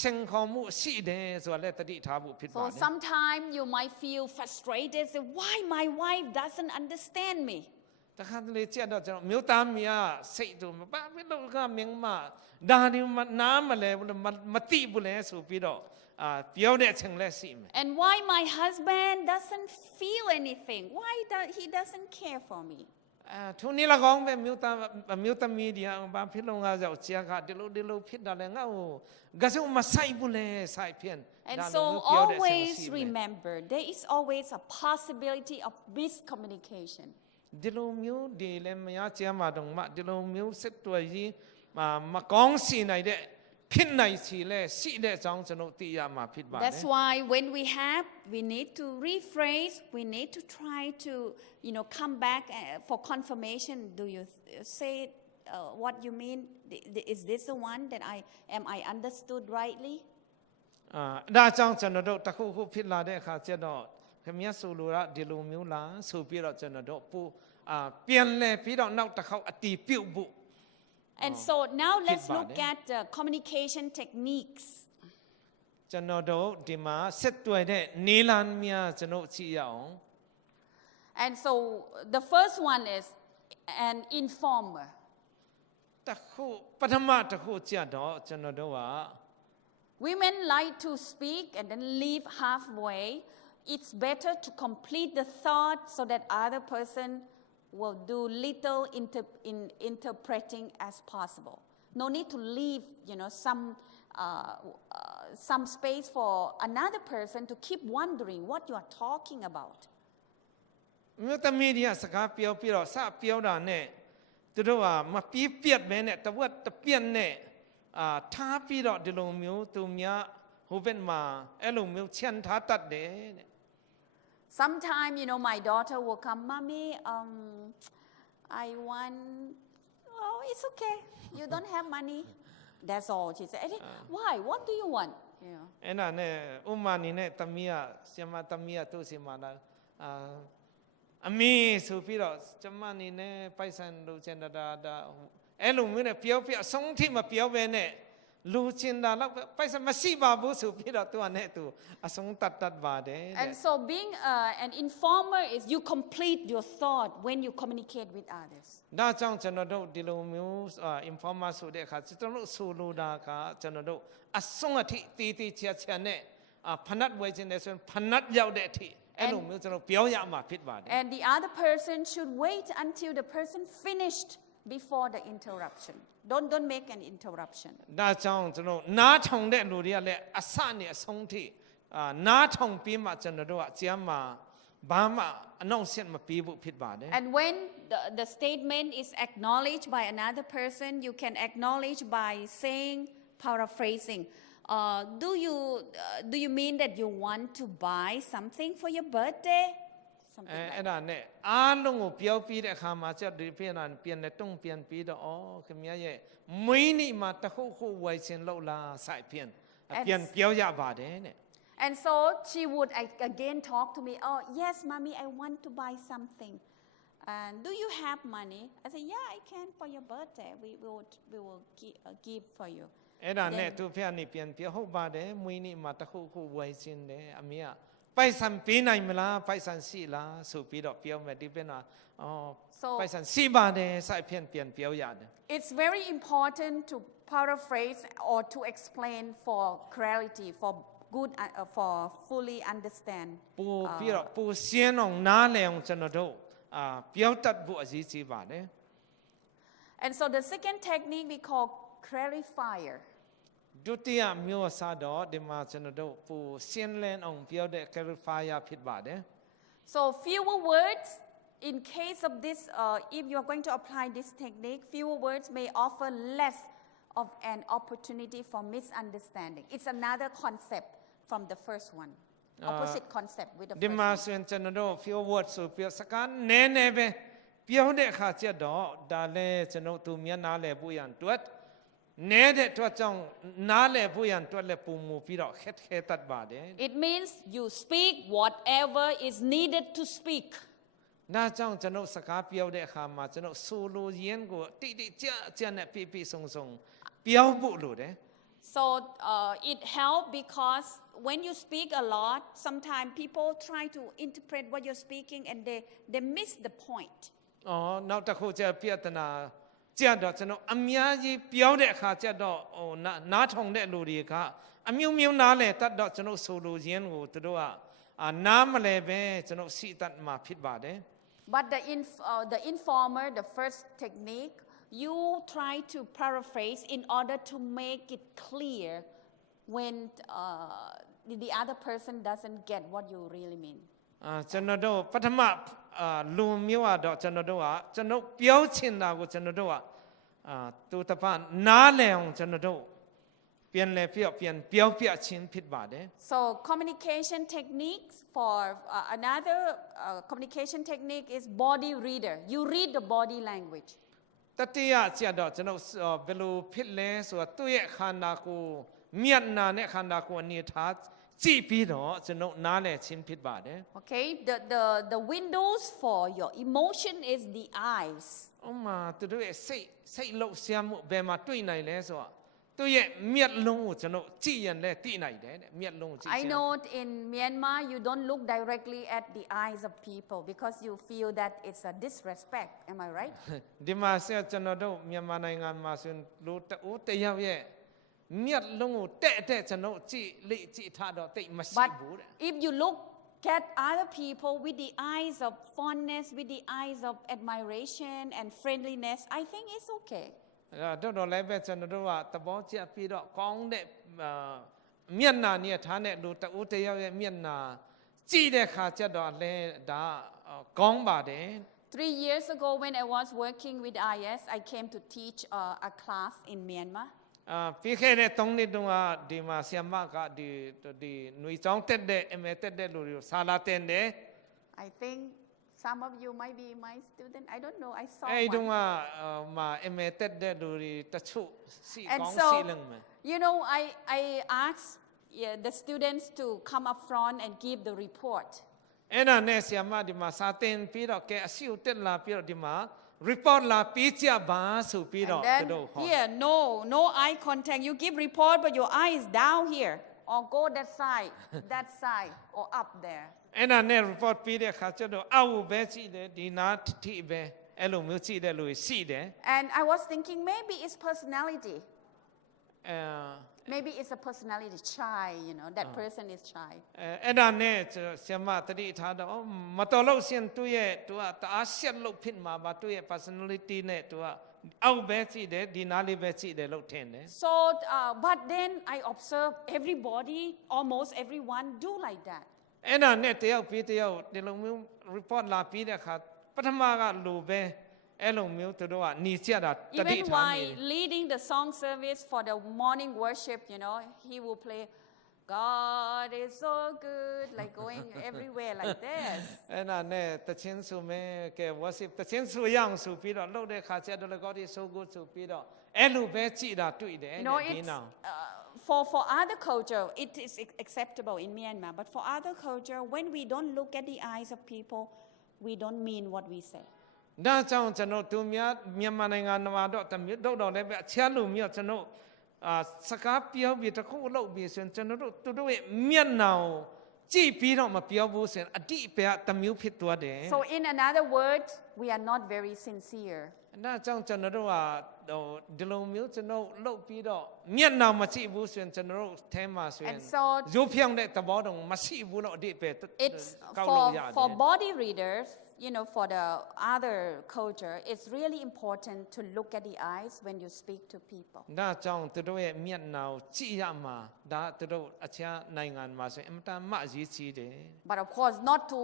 စင်ခေါ်မှုရှိတယ်ဆိုတာလည်းတတိထားဖို့ဖြစ်ပါတယ် So sometimes you might feel frustrated, say, why my wife doesn't understand me? တခါတလေကြက်တော့ကျွန်တော်မျိုးသားများစိတ်တို့မပါဘယ်လိုကမင်းမဒါဒီနားမလဲမတိဘူးလဲဆိုပြီးတော့ပြောတဲ့အချိန်လည်းရှိမယ် And why my husband doesn't feel anything? Why he doesn't care for me? ထိုနည်း၎င်းပဲမျိုးသမီးတွေဘာဖြစ်လို့ငါကြောက်ကြာကဒီလိုဖြစ်တာလဲငါ့ကိုကစုံမဆိုင်ဘူးလဲဆိုင်ဖြစ် And so always remember, there is always a possibility of miscommunication. ဒီလိုမျိုးဒီလည်းမရချမ်းမှာတော့ဒီလိုမျိုးစစ်တွေကြီးမကောင်းစီနိုင်တဲ့ဖြစ်နိုင်စီလဲရှိတဲ့အကြောင်းကျွန်တော်သိရမှာဖြစ်ပါတယ် That's why when we need to rephrase, we need to try to, come back for confirmation. Do you say what you mean? Is this the one that I understood rightly? ဒါကြောင့်ကျွန်တော်တို့တခုခုဖြစ်လာတဲ့အခါကျတော့ခင်ဗျားဆိုလိုတာဒီလိုမျိုးလားဆိုပြီးတော့ကျွန်တော်တို့ပို့ပြန်လဲပြီးတော့နောက်တစ်ခေါက်အတီးပြုတ်ဖို့ And so now let's look at communication techniques. ကျွန်တော်တို့ဒီမှာဆက်သွယ်တဲ့နည်းလမ်းများကျွန်တော်ကြည့်ရအောင် And so the first one is an informer. တခုပထမတစ်ခုကြတော့ကျွန်တော်တို့က Women like to speak and then leave halfway. It's better to complete the thought so that other person will do little interpreting as possible. No need to leave, some space for another person to keep wondering what you are talking about. မြို့သမီးတွေကစကားပြောပြီးတော့စပြောတာနဲ့သူတို့ကမပြည့်ပြတ်မဲနဲ့တဝက်တပြက်နဲ့ထားပြီးတော့ဒီလိုမျိုးသူများဟိုဘက်မှာအဲ့လိုမျိုးချန်ထားတတ်တယ်တဲ့ Sometimes, my daughter will come, Mommy, I want, it's okay. You don't have money. That's all she said. Why? What do you want? အဲ့ဒါနဲ့ဥမာနေနဲ့သမီးကဆီမသမီးကသူ့ဆီမှာလာအမေဆိုပြီးတော့ကျမနေနဲ့ပိုက်ဆံလိုချင်တာ အဲ့လိုမျိုးနဲ့ပြောပြအဆုံးထိမပြောဘဲနဲ့လူချင်တာတော့ပိုက်စမရှိပါဘူးဆိုပြီးတော့သူကနဲ့သူအဆုံးတတ်ပါတယ်တဲ့ And so being an informer is you complete your thought when you communicate with others. ဒါကြောင့်ကျွန်တော်တို့ဒီလိုမျိုးinformer ဆိုတဲ့အခါကျွန်တော်တို့ဆိုလိုတာကကျွန်တော်တို့အဆုံးအထိတီချာချာနဲ့ဖနတ်ဝဲခြင်းနဲ့ဆိုရင်ဖနတ်ရောက်တဲ့အထိအဲ့လိုမျိုးကျွန်တော်ပြောရမှာဖြစ်ပါတယ် And the other person should wait until the person finished before the interruption. Don't make an interruption. ဒါကြောင့်ကျွန်တော်နားထောင်တဲ့လူတွေကလည်းအစနဲ့အဆုံးထိနားထောင်ပြီးမှကျွန်တော်တို့ကကျမ်းမှာဘာမှအနှောင့်အယှက်မပေးဖို့ဖြစ်ပါတယ် And when the statement is acknowledged by another person, you can acknowledge by saying, paraphrasing, do you mean that you want to buy something for your birthday? Something like အဲ့ဒါနဲ့အားလုံးကိုပြောပြီးတဲ့အခါမှာကျဒီပြင်လာပြန်တဲ့တုံ့ပြန်ပြီးတော့ခင်ဗျားရဲ့မွေးနေ့မှာတခုခုဝယ်ခြင်းလို့လားစိုက်ပြန်ပြန်ပြောရပါတယ်တဲ့ And so she would again talk to me, oh, yes, mommy, I want to buy something. And do you have money? I said, yeah, I can for your birthday. We will give for you. အဲ့ဒါနဲ့သူဖျားနေပြန်ပြောဟုတ်ပါတယ်မွေးနေ့မှာတခုခုဝယ်ခြင်းတယ်အမေကပိုက်ဆံပေးနိုင်မလားပိုက်ဆံရှိလားဆိုပြီးတော့ပြောမယ်ဒီပြင်တော့ပိုက်ဆံရှိပါတယ်စိုက်ပြန်ပြောရတယ် It's very important to paraphrase or to explain for clarity, for good, for fully understand. ပို့ပြီးတော့ပို့ရှင်းအောင်နားလည်အောင်ကျွန်တော်တို့ပြောတတ်ဖို့အရေးကြီးပါတယ် And so the second technique we call clarifier. ဒုတိယမျိုးအစားတော့ဒီမှာကျွန်တော်တို့ပို့ရှင်းလင်းအောင်ပြောတဲ့ clarifier ဖြစ်ပါတယ် So fewer words. In case of this, if you are going to apply this technique, fewer words may offer less of an opportunity for misunderstanding. It's another concept from the first one, opposite concept with the ဒီ first မှာ one. ဆိုရင်ကျွန်တော်တို့ few words ဆိုပြောစကားနည်းနည်းပဲပြောတဲ့အခါကျတော့ဒါလည်းကျွန်တော်သူမျက်နားလဲဖို့ရန်အတွက်နည်းတဲ့အတွက်ကြောင့်နားလဲဖို့ရန်အတွက်လည်းပုံမူပြီးတော့ခက်ခဲတတ်ပါတယ် It means you speak whatever is needed to speak. ဒါကြောင့်ကျွန်တော်စကားပြောတဲ့အခါမှာကျွန်တော်ဆိုလိုရင်းကိုတိကျနဲ့ပြည့်စုံပြောဖို့လိုတယ် So it helps because when you speak a lot, sometimes people try to interpret what you're speaking and they miss the point. နောက်တစ်ခုကျပြဿနာကျတော့ကျွန်တော်အများကြီးပြောတဲ့အခါကျတော့နားထောင်တဲ့လူတွေကအမျိုးနားလဲတတ်တော့ကျွန်တော်ဆိုလိုရင်းကိုသူတို့ကနားမလဲပဲကျွန်တော်စီတတ်မှာဖြစ်ပါတယ် But the informer, the first technique, you try to paraphrase in order to make it clear when the other person doesn't get what you really mean. ကျွန်တော်တို့ပထမလူမျိုးကတော့ကျွန်တော်တို့ကကျွန်တော်ပြောချင်တာကိုကျွန်တော်တို့ကသူတပတ်နားလဲအောင်ကျွန်တော်တို့ပြန်ပြောပြချင်းဖြစ်ပါတယ် So communication techniques for another communication technique is body reader. You read the body language. တတိယကျတော့ကျွန်တော်ဘယ်လိုဖြစ်လဲဆိုတော့သူ့ရဲ့ခန္ဓာကိုယ်မျက်နှာနဲ့ခန္ဓာကိုယ်အနေထားကြည့်ပြီးတော့ကျွန်တော်နားလည်ချင်းဖြစ်ပါတယ် Okay, the windows for your emotion is the eyes. ဥမာသူတို့ရဲ့စိတ်လှုပ်ရှားမှုဘယ်မှာတွေ့နိုင်လဲဆိုတော့သူရဲ့မျက်လုံးကိုကျွန်တော်ကြည့်ရင်လည်းသိနိုင်တယ်တဲ့မျက်လုံးကိုကြည့် I know in Myanmar you don't look directly at the eyes of people because you feel that it's a disrespect. Am I right? ဒီမှာဆက်ကျွန်တော်တို့မြန်မာနိုင်ငံမှာဆိုရင်လူတယောက်ရဲ့မျက်လုံးကိုတဲ့ကျွန်တော်ကြည့်ထားတော့တိတ်မရှိ But ဘူးတဲ့ if you look at other people with the eyes of fondness, with the eyes of admiration and friendliness, I think it's okay. တော့လည်းပဲကျွန်တော်တို့ကသဘောကျပြီးတော့ကောင်းတဲ့မျက်နှာနဲ့ထားတဲ့လူတယောက်ရဲ့မျက်နှာကြည့်တဲ့ခါကျတော့လည်းဒါကောင်းပါတယ် 3 years ago when I was working with IS, I came to teach a class in Myanmar. ပြီးခဲ့တဲ့3နှစ်တုန်းကဒီမှာဆရာမကဒီຫນွေချောင်းတက်တဲ့ MA တက်တဲ့လူတွေကိုစာလာတင်တယ် I think some of you might be my student. I don't know. I saw အဲ့တုန်း one. ကမှာ MA တက်တဲ့လူတွေတချို့စီ And ကောင်း so, စီလင်းမယ် you know, I asked the students to come up front and give the report. အဲ့ဒါနဲ့ဆရာမဒီမှာစာတင်ပြီးတော့ကဲအစီကိုတက်လာပြီးတော့ဒီမှာ report လာပေးကြပါဆိုပြီးတော့ And သူတို့ then ဟော here, no eye contact. You give report, but your eye is down here, or go that side, or up there. အဲ့ဒါနဲ့ report ပေးတဲ့ခါကျတော့အောက်ပဲကြည့်တယ်ဒီနာထိပဲအဲ့လိုမျိုးကြည့်တဲ့လူရှိတယ် And I was thinking maybe it's personality. အဲ Maybe it's a personality, shy, that person is shy. အဲ့ဒါနဲ့ဆရာမတတိထားတော့မတော်လို့ရှင်သူ့ရဲ့သူကတအားရှက်လို့ဖြစ်မှာပါသူ့ရဲ့ personality နဲ့သူကအောက်ပဲကြည့်တယ်ဒီနာလေးပဲကြည့်တယ်လို့ထင်တယ် So, but then I observe everybody, almost everyone do like that. အဲ့ဒါနဲ့တယောက်ပြီးတယောက်ဒီလိုမျိုး report လာပြီးတဲ့ခါပထမကလူပဲအဲ့လိုမျိုးသူတို့ကနေကြတာတတိ Even ထားနေ while leading the song service for the morning worship, he will play, God is so good, like going everywhere like this. အဲ့ဒါနဲ့တချင်းဆိုမဲ့ကဲ worship တချင်းဆိုရအောင်ဆိုပြီးတော့လှုပ်တဲ့ခါကျတော့ God is so good ဆိုပြီးတော့အဲ့လိုပဲကြည်တာတွေ့တယ် ဒီနောင် For other culture, it is acceptable in Myanmar. But for other culture, when we don't look at the eyes of people, we don't mean what we say. ဒါကြောင့်ကျွန်တော်သူများမြန်မာနိုင်ငံမှာတော့တမျိုးတော့လည်းပဲအခြားလူမျိုးကျွန်တော်စကားပြောပြီးတခုလုပ်ပြီးဆိုရင်ကျွန်တော်တို့သူတို့ရဲ့မျက်နှာကိုကြည့်ပြီးတော့မပြောဘူးဆိုရင်အတိအပြတမျိုးဖြစ်သွားတယ် So in another word, we are not very sincere. ဒါကြောင့်ကျွန်တော်တို့ဒီလိုမျိုးကျွန်တော်လုပ်ပြီးတော့မျက်နှာမကြည့်ဘူးဆိုရင်ကျွန်တော်တို့အဲမှာဆိုရင် And so ရိုးဖြောင်းတဲ့သဘောတော့မရှိဘူးလို့အတိအပြ it's ကောက်လို့ရတယ် for body readers, for the other culture, it's really important to look at the eyes when you speak to people. ဒါကြောင့်သူတို့ရဲ့မျက်နှာကိုကြည့်ရမှာဒါသူတို့အခြားနိုင်ငံမှာဆိုရင်အမှန်တမ်းအရေးကြီးတယ် But of course, not to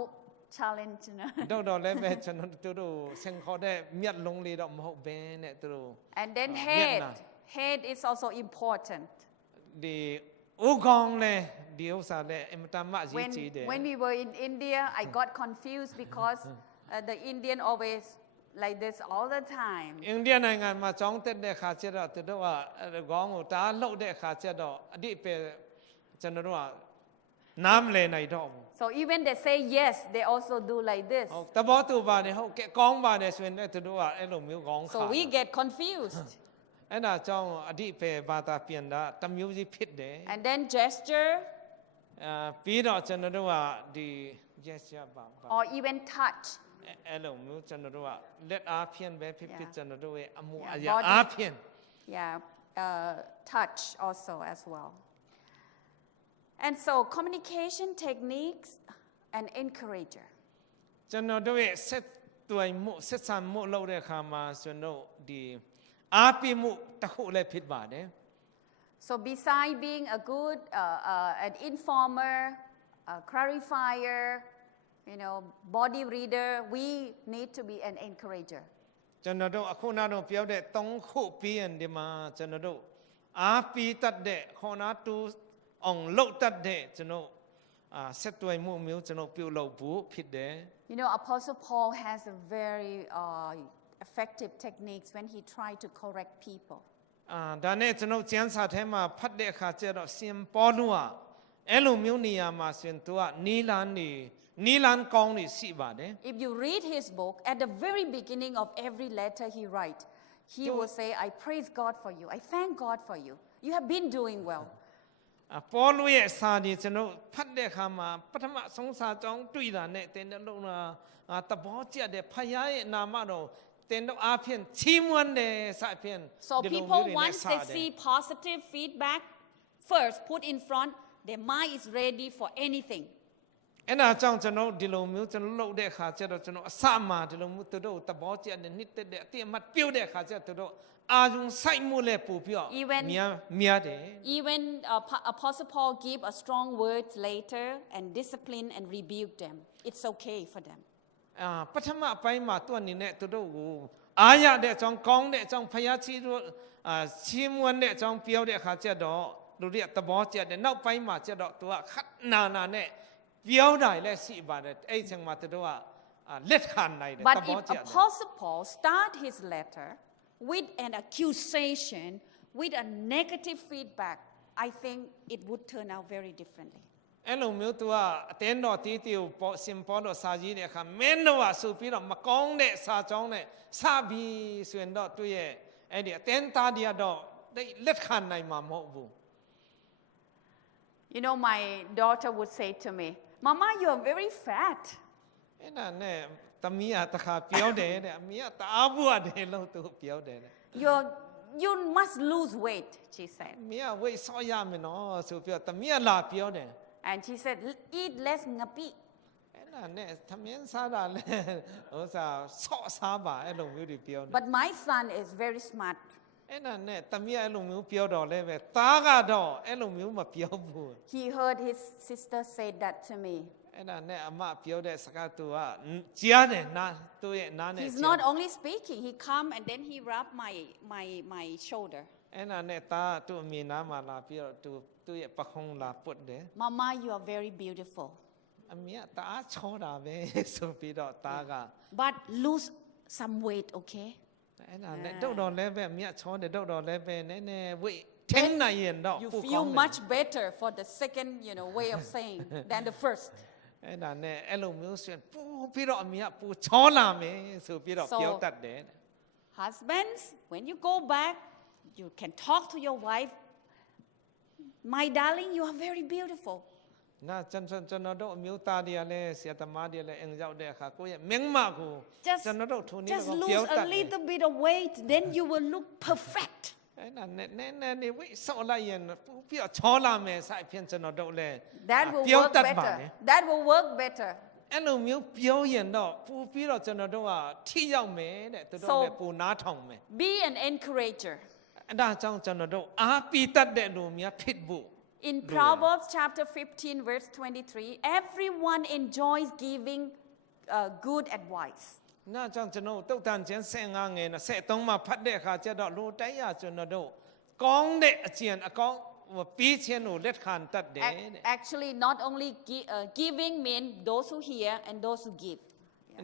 challenge. တော့လည်းပဲကျွန်တော်သူတို့ဆင်ခေါ်တဲ့မျက်လုံးလေးတော့မဟုတ်ဘဲနဲ့သူတို့ And then head is also important. ဒီဥကောင်းလဲဒီဥစ္စာလဲအမှန်တမ်းအရေးကြီးတယ် When we were in India, I got confused because the Indian always like this all the time. အိန္ဒိယနိုင်ငံမှာကျောင်းတက်တဲ့ခါကျတော့သူတို့ကခေါင်းကိုတားလှုပ်တဲ့ခါကျတော့အတိအပဲကျွန်တော်တို့ကနားမလည်နိုင်တော့ဘူး So even they say yes, they also do like this. ဟုတ်တဘောတူပါတယ်ဟုတ်ကဲကောင်းပါတယ်ဆိုရင်လည်းသူတို့ကအဲ့လိုမျိုးခေါင်းခါ So we get confused. အဲ့ဒါကြောင့်အတိအပဲဘာသာပြန်တာတမျိုးကြီးဖြစ်တယ် And then gesture ပြီးတော့ကျွန်တော်တို့ကဒီ gesture ပါ or even touch. အဲ့လိုမျိုးကျွန်တော်တို့ကလက်အားဖြင့်ပဲဖြစ်ဖြစ်ကျွန်တော်တို့ရဲ့အမှုအရာ body အားဖြင့် Yeah, touch also as well. And so communication techniques and encourager. ကျွန်တော်တို့ရဲ့ဆက်သွယ်မှုဆက်ဆံမှုလုပ်တဲ့အခါမှာကျွန်တော်ဒီအားပြမှုတစ်ခုလည်းဖြစ်ပါတယ် So beside being a good an informer, a clarifier, body reader, we need to be an encourager. ကျွန်တော်တို့အခုနောက်တော့ပြောတဲ့၃ခုပြီးရင်ဒီမှာကျွန်တော်တို့အားပြီးတတ်တဲ့ခေါနာတူအောင်လုပ်တတ်တဲ့ကျွန်တော်ဆက်သွယ်မှုမျိုးကျွန်တော်ပြုလုပ်ဖို့ဖြစ်တယ် Apostle Paul has a very effective techniques when he tried to correct people. ဒါနဲ့ကျွန်တော်ကျမ်းစာထဲမှာဖတ်တဲ့အခါကျတော့ရှင်ပေါလုကအဲ့လိုမျိုးနေရာမှာဆိုရင်သူကနီလန်းကောင်းနေရှိပါတယ် If you read his book, at the very beginning of every letter he writes, he will say, I praise God for you. I thank God for you. You have been doing well. ပေါလုရဲ့စာဒီကျွန်တော်ဖတ်တဲ့အခါမှာပထမဆုံးစာကြောင်းတွေ့တာနဲ့တင်တဲ့လုံးကသဘောကျတဲ့ဖခင်ရဲ့နာမတော်တင်တော့အားဖြင့်ချီးမွမ်းတယ်စဖြင့် So people once they see positive feedback, first put in front, their mind is ready for anything. အဲ့ဒါကြောင့်ကျွန်တော်ဒီလိုမျိုးကျွန်တော်လုပ်တဲ့အခါကျတော့ကျွန်တော်အစမှဒီလိုမျိုးသူတို့သဘောကျတဲ့နှစ်သက်တဲ့အတိအမှတ်ပြုတ်တဲ့အခါကျတော့သူတို့အာရုံစိုက်မှုလည်းပို့ပြီးများတယ် Even Apostle Paul give a strong words later and discipline and rebuke them. It's okay for them. ပထမအပိုင်းမှာသူအနေနဲ့သူတို့ကိုအားရတဲ့အကြောင်းကောင်းတဲ့အကြောင်းဖျားချီးတို့ချီးမွမ်းတဲ့အကြောင်းပြောတဲ့အခါကျတော့လူတွေကသဘောကျတယ်နောက်ပိုင်းမှာကျတော့သူကခတ်နာနဲ့ပြောတာလည်းရှိပါတယ်အဲ့ချိန်မှာသူတို့ကလက်ခံနိုင်တယ် But သဘော if ကျတယ် Apostle Paul start his letter with an accusation, with a negative feedback, I think it would turn out very differently. အဲ့လိုမျိုး तू ကအတင်းတော်တီးတီးကိုပေါ်စင်ပေါ်တော့စာကြီးတဲ့အခါမင်းတို့ကဆိုပြီးတော့မကောင်းတဲ့စာကြောင်းနဲ့စပြီးဆိုရင်တော့သူ့ရဲ့အဲ့ဒီအတင်းသားတွေကတော့လက်ခံနိုင်မှာမဟုတ်ဘူး You know, my daughter would say to me, Mama, you're very fat. အဲ့ဒါနဲ့သမီးကတခါပြောတယ်တဲ့အမေကတအားဘူးရတယ်လို့သူပြောတယ်တဲ့ You must lose weight, she said. အမေကဝိတ်ဆော့ရမယ်နော်ဆိုပြီးတော့သမီးကလာပြောတယ် And she said, eat less ngapi. အဲ့ဒါနဲ့သမင်းစားတာလဲဟိုဆော့စားပါအဲ့လိုမျိုးတွေပြောတယ် But my son is very smart. အဲ့ဒါနဲ့သမီးကအဲ့လိုမျိုးပြောတော့လဲပဲသားကတော့အဲ့လိုမျိုးမပြောဘူး He heard his sister say that to me. အဲ့ဒါနဲ့အမပြောတဲ့စကားသူကကြားတယ်နားသူ့ရဲ့နားနဲ့ He's not only speaking, he come and then he rub my shoulder. အဲ့ဒါနဲ့သားသူ့အမေနားမှာလာပြီးတော့သူ့ရဲ့ပခုံးလာပုတ်တယ် Mama, you are very beautiful. အမေကတအားချောတာပဲဆိုပြီးတော့သားက But lose some weight, okay? အဲ့ဒါနဲ့တော့တော့လဲပဲအမေကချောတယ်တော့လဲပဲနည်းနည်းဝိတ်ထင်းနိုင်ရင်တော့ You ပိုကော feel င်းတယ် much better for the second, way of saying than the first. အဲ့ဒါနဲ့အဲ့လိုမျိုးဆိုရင်ပို့ပြီးတော့အမေကပိုချောလာမယ်ဆိုပြီးတော့ပြောတတ်တယ် Husbands, when you go back, you can talk to your wife. My darling, you are very beautiful. နာကျွန်တော်တို့အမျိုးသားတွေကလည်းဆရာသမားတွေလည်းအင်ရောက်တဲ့အခါကိုယ့်ရဲ့မင်းမကို Just, ကျွန်တော်တို့ထိုနည်း just ကို lose ပြောတတ် a တယ် little bit of weight, then you will look perfect. အဲ့ဒါနဲ့နည်းနည်းဝိတ်ဆော့လိုက်ရင်ပို့ပြီးတော့ချောလာမယ်ဆိုအဖြစ်ကျွန်တော်တို့လည်း That will ပြော work တတ်ပါလေ better. That will work better. အဲ့လိုမျိုးပြောရင်တော့ပို့ပြီးတော့ကျွန်တော်တို့ကထိရောက်မယ်တဲ့သူတို့လည်းပိုနားထောင်မယ် Be an encourager. အဲ့ဒါကြောင့်ကျွန်တော်တို့အားပေးတတ်တဲ့လူများဖြစ်ဖို့ In Proverbs chapter 15, verse 23, everyone enjoys giving good advice. နာကြောင့်ကျွန်တော်တုတ်တန်ချင်း15ငယ်နဲ့73မှာဖတ်တဲ့အခါကျတော့လူတိုင်းရကျွန်တော်တို့ကောင်းတဲ့အကျင့်အကောင်းပြီးခြင်းကိုလက်ခံတတ်တယ်တဲ့ Actually, not only giving mean those who hear and those who give.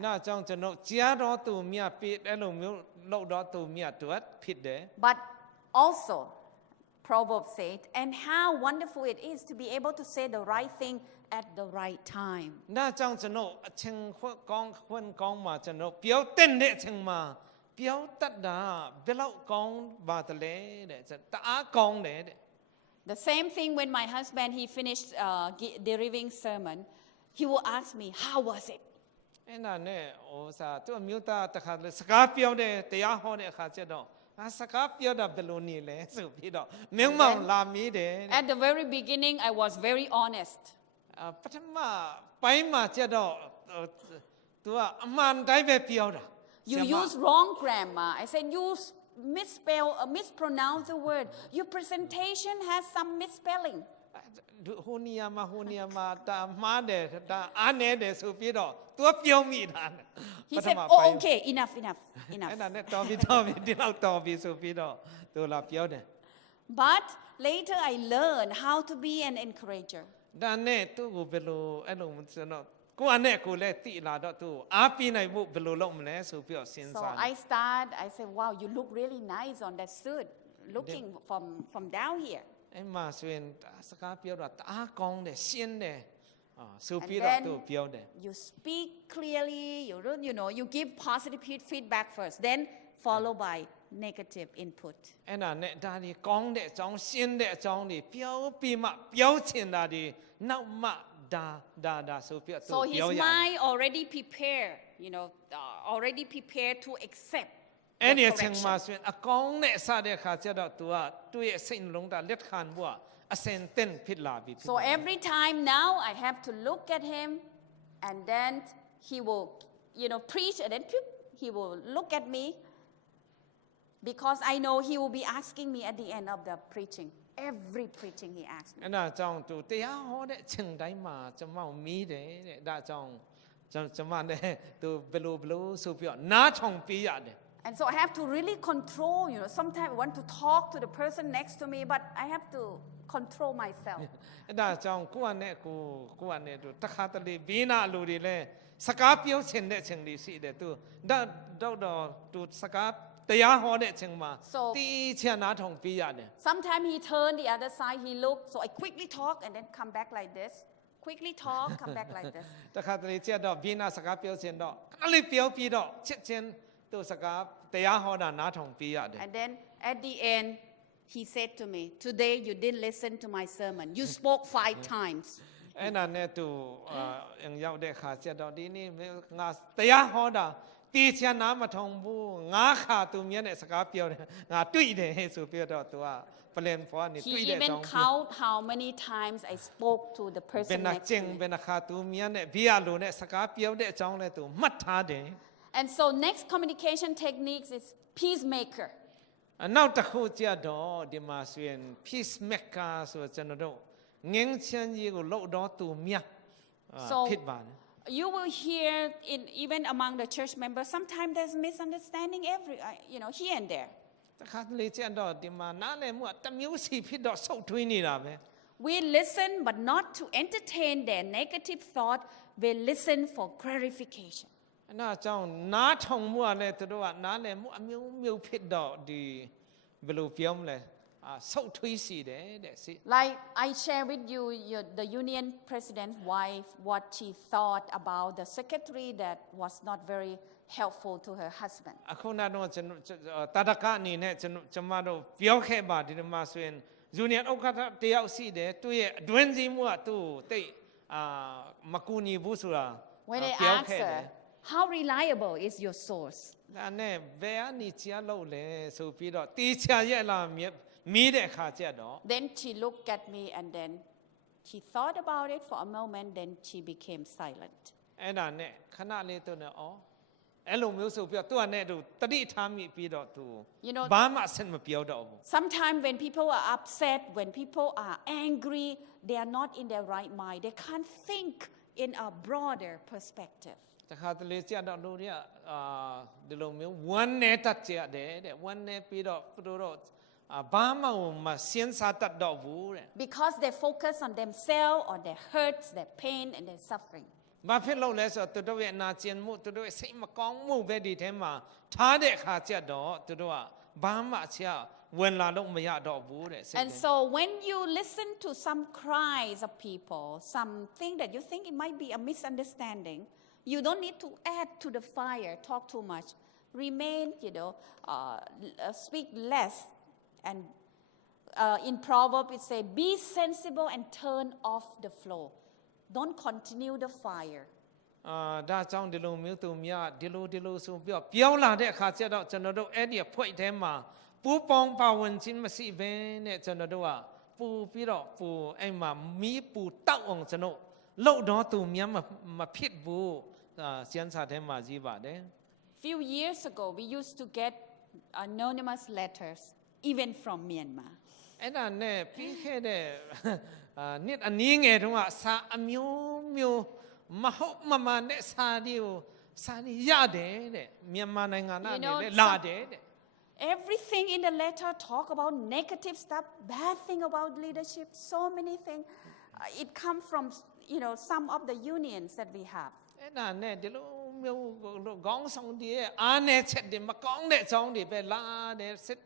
နာကြောင့်ကျွန်တော်ကြားတော်သူမြတ်ပြီးအဲ့လိုမျိုးလောက်တော်သူမြတ်တို့ဖြစ်တယ် But also, Proverbs said, and how wonderful it is to be able to say the right thing at the right time. နာကြောင့်ကျွန်တော်အချင်းကောင်းခွန်းကောင်းမှာကျွန်တော်ပြောတဲ့တဲ့အချိန်မှာပြောတတ်တာဘယ်လောက်ကောင်းပါတယ်လဲတဲ့တအားကောင်းတယ်တဲ့ The same thing when my husband, he finished delivering sermon, he will ask me, how was it? အဲ့ဒါနဲ့သူအမျိုးသားတစ်ခါလေစကားပြောတဲ့တရားဟောတဲ့အခါကျတော့စကားပြောတာဘယ်လိုနေလဲဆိုပြီးတော့မင်းမောင်လာမေးတယ် At the very beginning, I was very honest. ပထမပိုင်းမှာကျတော့သူကအမှန်တိုင်းပဲပြောတာ You use wrong grammar. I said, you mispronounce the word. Your presentation has some misspelling. ဟိုနီယာမှာတာမှားတယ်ဒါအားနေတယ်ဆိုပြီးတော့သူပြောမိတာ He said, oh, okay, enough. အဲ့ဒါနဲ့တော်ပြီဒီလောက်တော်ပြီဆိုပြီးတော့သူလာပြောတယ် But later I learned how to be an encourager. ဒါနဲ့သူ့ကိုဘယ်လိုအဲ့လိုကျွန်တော်ကိုယ့်နဲ့ကိုယ်လည်းသိလာတော့သူအားပေးနိုင်ဖို့ဘယ်လိုလုပ်မလဲဆိုပြီးတော့စဉ်း So စား I said, wow, you look really nice on that suit, looking from down here. အဲ့မှာဆိုရင်စကားပြောတာတအားကောင်းတယ်ရှင်းတယ်ဆိုပြီးတော့သူပြောတယ် You speak clearly, you give positive feedback first, then follow by negative input. အဲ့ဒါနဲ့ဒါဒီကောင်းတဲ့အကြောင်းရှင်းတဲ့အကြောင်းတွေပြောပြီးမှပြောချင်တာတွေနောက်မှဒါဆိုပြီးတော့သူ So ပြော his ရ mind already prepared, already prepared to accept အဲ့ဒီ the အချိန်မှာ correction. ဆိုရင်အကောင်းနဲ့စတဲ့အခါကျတော့သူကသူ့ရဲ့စိတ်နှလုံးသားလက်ခံဖို့အစင်တင်ဖြစ်လာပြီ So every time now I have to look at him, and then he will, preach, and then he will look at me, because I know he will be asking me at the end of the preaching. Every preaching he asks me. အဲ့ဒါကြောင့်သူတရားဟောတဲ့အချိန်တိုင်းမှာကျွန်မမီးတယ်တဲ့ဒါကြောင့်ကျွန်မနဲ့သူဘယ်လိုဆိုပြီးတော့နားထောင်ပေးရတယ် And so I have to really control, sometimes I want to talk to the person next to me, but I have to control myself. အဲ့ဒါကြောင့်ကိုယ့်အနေနဲ့သူတခါတလေဘေးနာလူတွေလည်းစကားပြောချင်တဲ့အချိန်တွေရှိတယ်သူတော့သူစကားတရားဟောတဲ့အချိန်မှာတီးချနားထောင်ပေးရတယ် Sometimes he turned the other side, he looked, so I quickly talk and then come back like this. quickly talk, come back like this. တခါတလေကြက်တော့ဘေးနာစကားပြောခြင်းတော့ခဏလေးပြောပြီးတော့ချက်ချင်းသူစကားတရားဟောတာနားထောင်ပေးရတယ် And then at the end, he said to me, today you didn't listen to my sermon. You spoke 5 times. အဲ့ဒါနဲ့သူရောက်တဲ့ခါကြက်တော့ဒီနေ့ငါတရားဟောတာတေချာနားမထောင်ဘူးငါခါသူမြတ်တဲ့စကားပြောတယ်ငါတွေ့တယ်ဟဲ့ဆိုပြီးတော့သူက plan for နေတွေ့ He တဲ့အ even ကြောင်း count how many times I spoke to the ဘယ် person နှ next ကျ to င် me. ဘယ်နှခါသူမြတ်တဲ့ဘေးရလိုနဲ့စကားပြောတဲ့အကြောင်းလဲသူမှတ်ထားတယ် And so next communication techniques is peacemaker. နောက်တစ်ခုကြတော့ဒီမှာဆိုရင် peacemaker ဆိုကျွန်တော်တို့ငင်းချမ်းကြီးကိုလှုပ်တော့သူမြတ်ဖြစ်ပါတယ် You will hear in even among the church members, sometimes there's misunderstanding here and there. တခါတလေကြတော့ဒီမှာနားလည်မှုကတစ်မျိုးစီဖြစ်တော့ဆုတ်ထွေးနေတာပဲ We listen, but not to entertain their negative thought. We listen for clarification. အဲ့ဒါကြောင့်နားထောင်မှုကလည်းသူတို့ကနားလည်မှုအမျိုးမျိုးဖြစ်တော့ဒီဘယ်လိုပြောမလဲဆုတ်ထွေးစီတယ်တဲ့ Like I share with you, the union president's wife, what she thought about the secretary that was not very helpful to her husband. အခုနတော့ကျွန်တော်တတကအနေနဲ့ကျွန်မတို့ပြောခဲ့ပါဒီမှာဆိုရင် union ဥက္ကဋ္ဌတယောက်ရှိတယ်သူ့ရဲ့အတွင်းစည်းမှုကသူ့တိတ်မကူညီဘူးဆိုတာ When they ပြော ask ခဲ့တယ် her, how reliable is your source? ဒါနဲ့ဘယ်အနေချာလို့လဲဆိုပြီးတော့တီချာရဲ့လားမီးတဲ့အခါကျတော့ Then she looked at me and then she thought about it for a moment, then she became silent. အဲ့ဒါနဲ့ခဏလေးသူနဲ့အဲ့လိုမျိုးဆိုပြီးတော့သူကနဲ့သူတတိထားမိပြီးတော့သူဘာမှအဆင်မပြောတော့ဘူး Sometimes when people are upset, when people are angry, they are not in their right mind. They can't think in a broader perspective. တခါတလေကြတော့လူတွေကဒီလိုမျိုးဝမ်းနဲ့တတ်ကြတယ်တဲ့ဝမ်းနဲ့ပြီးတော့သူတို့ဘာမှမစင်စားတတ်တော့ဘူးတဲ့ Because they focus on themselves, on their hurts, their pain, and their suffering. ဘာဖြစ်လို့လဲဆိုတော့သူတို့ရဲ့အနာကျင်မှုသူတို့ရဲ့စိတ်မကောင်းမှုပဲဒီထဲမှာထားတဲ့အခါကျတော့သူတို့ကဘာမှအချာဝင်လာလို့မရတော့ဘူးတဲ့ And so when you listen to some cries of people, something that you think it might be a misunderstanding, you don't need to add to the fire, talk too much. Remain, speak less. And in Proverbs it says, be sensible and turn off the flow. Don't continue the fire. ဒါကြောင့်ဒီလိုမျိုးသူများဒီလိုဆိုပြောပြောလာတဲ့အခါကျတော့ကျွန်တော်တို့အဲ့ဒီဖွဲ့ထဲမှာပူပေါင်းပါဝင်ခြင်းမရှိဘဲနဲ့ကျွန်တော်တို့ကပူပြီးတော့ပူအဲ့မှာမီးပူတောက်အောင်ကျွန်တော်လှုပ်တော့သူများမဖြစ်ဘူးစံစာထဲမှာကြီးပါတယ် Few years ago we used to get anonymous letters even from Myanmar. အဲ့ဒါနဲ့ပြီးခဲ့တဲ့နှစ်အနည်းငယ်တုန်းကစာအမျိုးမျိုးမဟုတ်မမှန်တဲ့စာတွေရတယ်တဲ့မြန်မာနိုင်ငံကနေလည်းလာတယ်တဲ့ Everything in the letter talk about negative stuff, bad thing about leadership, so many things. It comes from some of the unions that we have. အဲ့ဒါနဲ့ဒီလိုမျိုးခေါင်းဆောင်တွေအားနဲ့ချက်တွေမကောင်းတဲ့အကြောင်းတွေပဲလာတယ်စစ်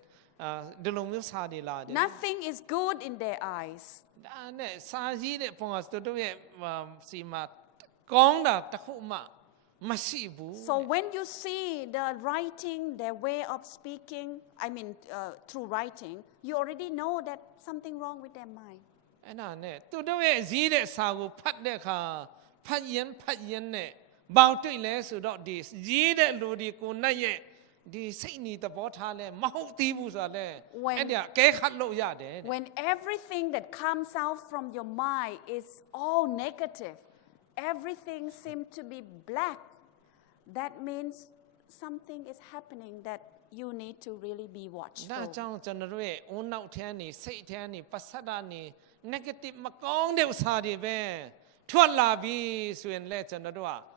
ဒီလိုမျိုးစာတွေလာတယ် Nothing is good in their eyes. ဒါနဲ့စာကြီးတဲ့ပုံကတို့ရဲ့စီမှာကောင်းတာတစ်ခုမှမရှိဘူး So when you see the writing, their way of speaking, through writing, you already know that something wrong with their mind. အဲ့ဒါနဲ့တို့ရဲ့ဈေးတဲ့စာကိုဖတ်တဲ့အခါဖတ်ရင်နဲ့ဘောက်တွေ့လဲဆိုတော့ဒီဈေးတဲ့လူတွေကိုနဲ့ရဲ့ဒီစိတ်နီသဘောထားလဲမဟုတ်သေးဘူးဆိုတာလဲအဲ့ဒါကဲခတ်လို့ရတယ် When everything that comes out from your mind is all negative, everything seems to be black, that means something is happening that you need to really be ဒါ watchful. ကြောင့်ကျွန်တော်ရဲ့ဦးနောက်ထဲနေစိတ်ထဲနေပစဒနေ negative မကောင်းတဲ့ဥစ္စာတွေပဲထွက်လာပြီးဆိုရင်လဲကျွန်တော်တို့က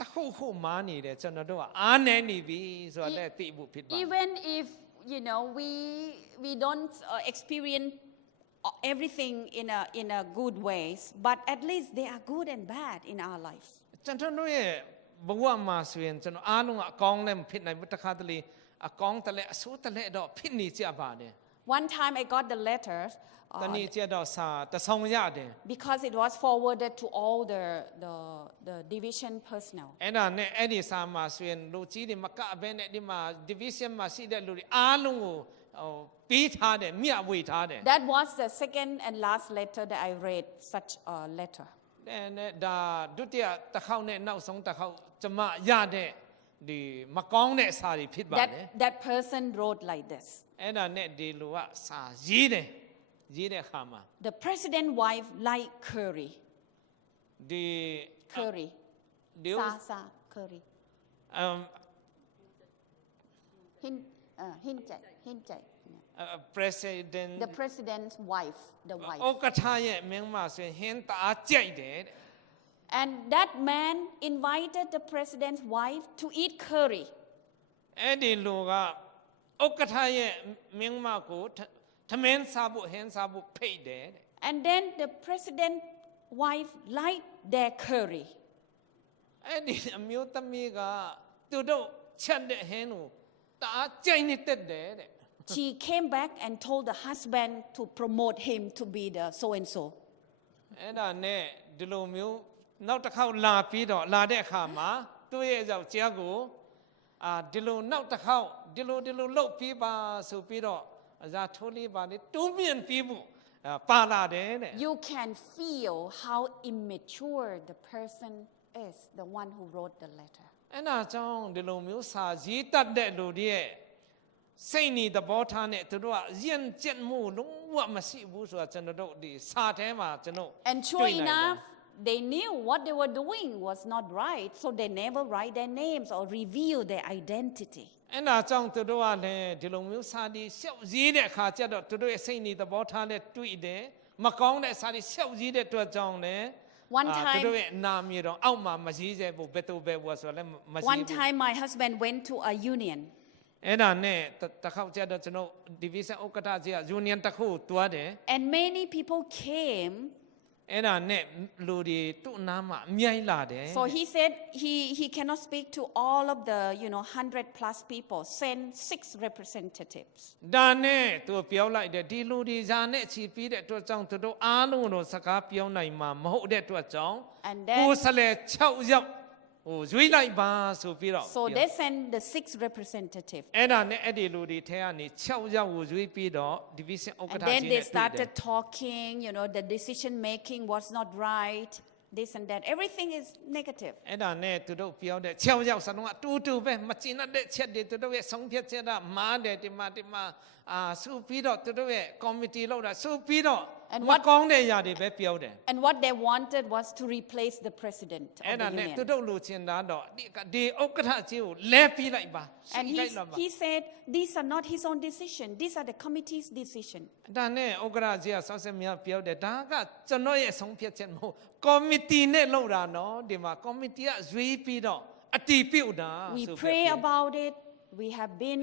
တခုမားနေတယ်ကျွန်တော်တို့ကအားနည်းနေပြီဆိုတာလဲသိဖို့ဖြစ်ပါ Even if we don't experience everything in a good ways, but at least they are good and bad in our life. ကျွန်တော်တို့ရဲ့ဘဝမှာဆိုရင်ကျွန်တော်အားလုံးအကောင်းလည်းမဖြစ်နိုင်ဘူးတစ်ခါတလေအကောင်းတလဲအဆိုးတလဲတော့ဖြစ်နေကြပါတယ် One time I got the letters တနေ့ကျတော့စာတဆောင်ရတယ် because it was forwarded to all the division personnel. အဲ့ဒါနဲ့အဲ့ဒီစာမှာဆိုရင်လူကြီးတွေမကဘဲနဲ့ဒီမှာ division မှာရှိတဲ့လူတွေအားလုံးကိုပေးထားတယ်မျှဝေထားတယ် That was the second and last letter that I read, such a letter. နဲ့ဒါဒုတိယတစ်ခေါက်နဲ့နောက်ဆုံးတစ်ခေါက်ကျမရတဲ့ဒီမကောင်းတဲ့စာတွေဖြစ်ပါတယ် That person wrote like this. အဲ့ဒါနဲ့ဒီလူကစာရေးတဲ့ခါမှာ The president wife like curry. ဒီ Curry. ဒီ Sa curry. Hin president The president's wife, the wife. ဥက္ကဋ္ဌရဲ့မင်းမဆိုရင်ဟင်းတအားကြိုက်တယ်တဲ့ And that man invited the president's wife to eat curry. အဲ့ဒီလူကဥက္ကဋ္ဌရဲ့မင်းမကိုထမင်းစားဖို့ဟင်းစားဖို့ဖိတ်တယ်တဲ့ And then the president's wife liked their curry. အဲ့ဒီအမျိုးသမီးကသူတို့ချက်တဲ့ဟင်းကိုတအားကြိုက်နေတတ်တယ်တဲ့ She came back and told the husband to promote him to be the so and so. အဲ့ဒါနဲ့ဒီလိုမျိုးနောက်တစ်ခေါက်လာပြီးတော့လာတဲ့အခါမှာသူ့ရဲ့ယောက်ျားကိုဒီလိုနောက်တစ်ခေါက်ဒီလိုလှုပ်ပြီးပါဆိုပြီးတော့အစားထိုးလေးပါလေတိုးမြင့်ပြီးဖို့ပါလာတယ်တဲ့ You can feel how immature the person is, the one who wrote the letter. အဲ့ဒါကြောင့်ဒီလိုမျိုးစာရေးတတ်တဲ့လူတွေရဲ့စိတ်နေသဘောထားနဲ့သူတို့ကယဉ်ကျေးမှုလုံးဝမရှိဘူးဆိုတာကျွန်တော်တို့ဒီစာထဲမှာကျွန်တော် And sure enough, they knew what they were doing was not right, so they never write their names or reveal their identity. အဲ့ဒါကြောင့်သူတို့ကလည်းဒီလိုမျိုးစာဒီရှောက်ရေးတဲ့အခါကျတော့သူတို့ရဲ့စိတ်နေသဘောထားနဲ့တွေ့တယ်မကောင်းတဲ့စာဒီရှောက်ရေးတဲ့အတွက်ကြောင့်လည်း One time, သူတို့ရဲ့နာမည်တော့အောက်မှာမရေးစေဘူးဘယ်သူပဲဘူးဆိုတော့လည်းမရှိဘူး one time my husband went to a union. အဲ့ဒါနဲ့တစ်ခေါက်ကျတော့ကျွန်တော် division ဥက္ကဋ္ဌကြီးက union တစ်ခုတွားတယ် And many people came. အဲ့ဒါနဲ့လူတွေသူ့နားမှာအမြိုက်လာတယ် So he said he cannot speak to all of the 100 plus people. Send 6 representatives. ဒါနဲ့သူပြောလိုက်တယ်ဒီလူတွေဇာနဲ့ချီပြီးတဲ့အတွက်ကြောင့်သူတို့အားလုံးတို့စကားပြောနိုင်မှာမဟုတ်တဲ့အတွက်ကြောင့် And ကို then ယ်စလဲ6ယောက်ရွေးလိုက်ပါဆိုပြီးတော့ so they send the 6 representatives. အဲ့ဒါနဲ့အဲ့ဒီလူတွေထဲကနေ6ယောက်ကိုရွေးပြီးတော့ division ဥက္ကဋ္ဌ And ကြီး then နဲ့ they တွေ့တယ် started talking, the decision making was not right, this and that. Everything is negative. အဲ့ဒါနဲ့သူတို့ပြောတဲ့6ယောက်စလုံးအတူတူပဲမကျင်တဲ့ချက်တွေသူတို့ရဲ့ဆုံးဖြတ်ချက်ကမားတယ်ဒီမှာစူပြီးတော့သူတို့ရဲ့ committee လောက်တာစူပြီးတော့မကောင်းတဲ့ຢာတွေပဲပြောတယ် And what they wanted was to replace the president of အဲ့ဒါ the နဲ့ union. သူတို့လိုချင်တာတော့ဒီဥက္ကဋ္ဌကြီးကိုလဲပြီးလိုက်ပါ And လိုက်လာပါ he said, these are not his own decision. These are the committee's decision. ဒါနဲ့ဥက္ကဋ္ဌကြီးကဆောက်ဆက်မြတ်ပြောတယ်ဒါကကျွန်တော်ရဲ့ဆုံးဖြတ်ချက်မဟုတ် committee နဲ့လောက်တာနော်ဒီမှာ committee ကရွေးပြီးတော့အတည်ပြုတာ We ဆိုပြီး pray about it. We have been,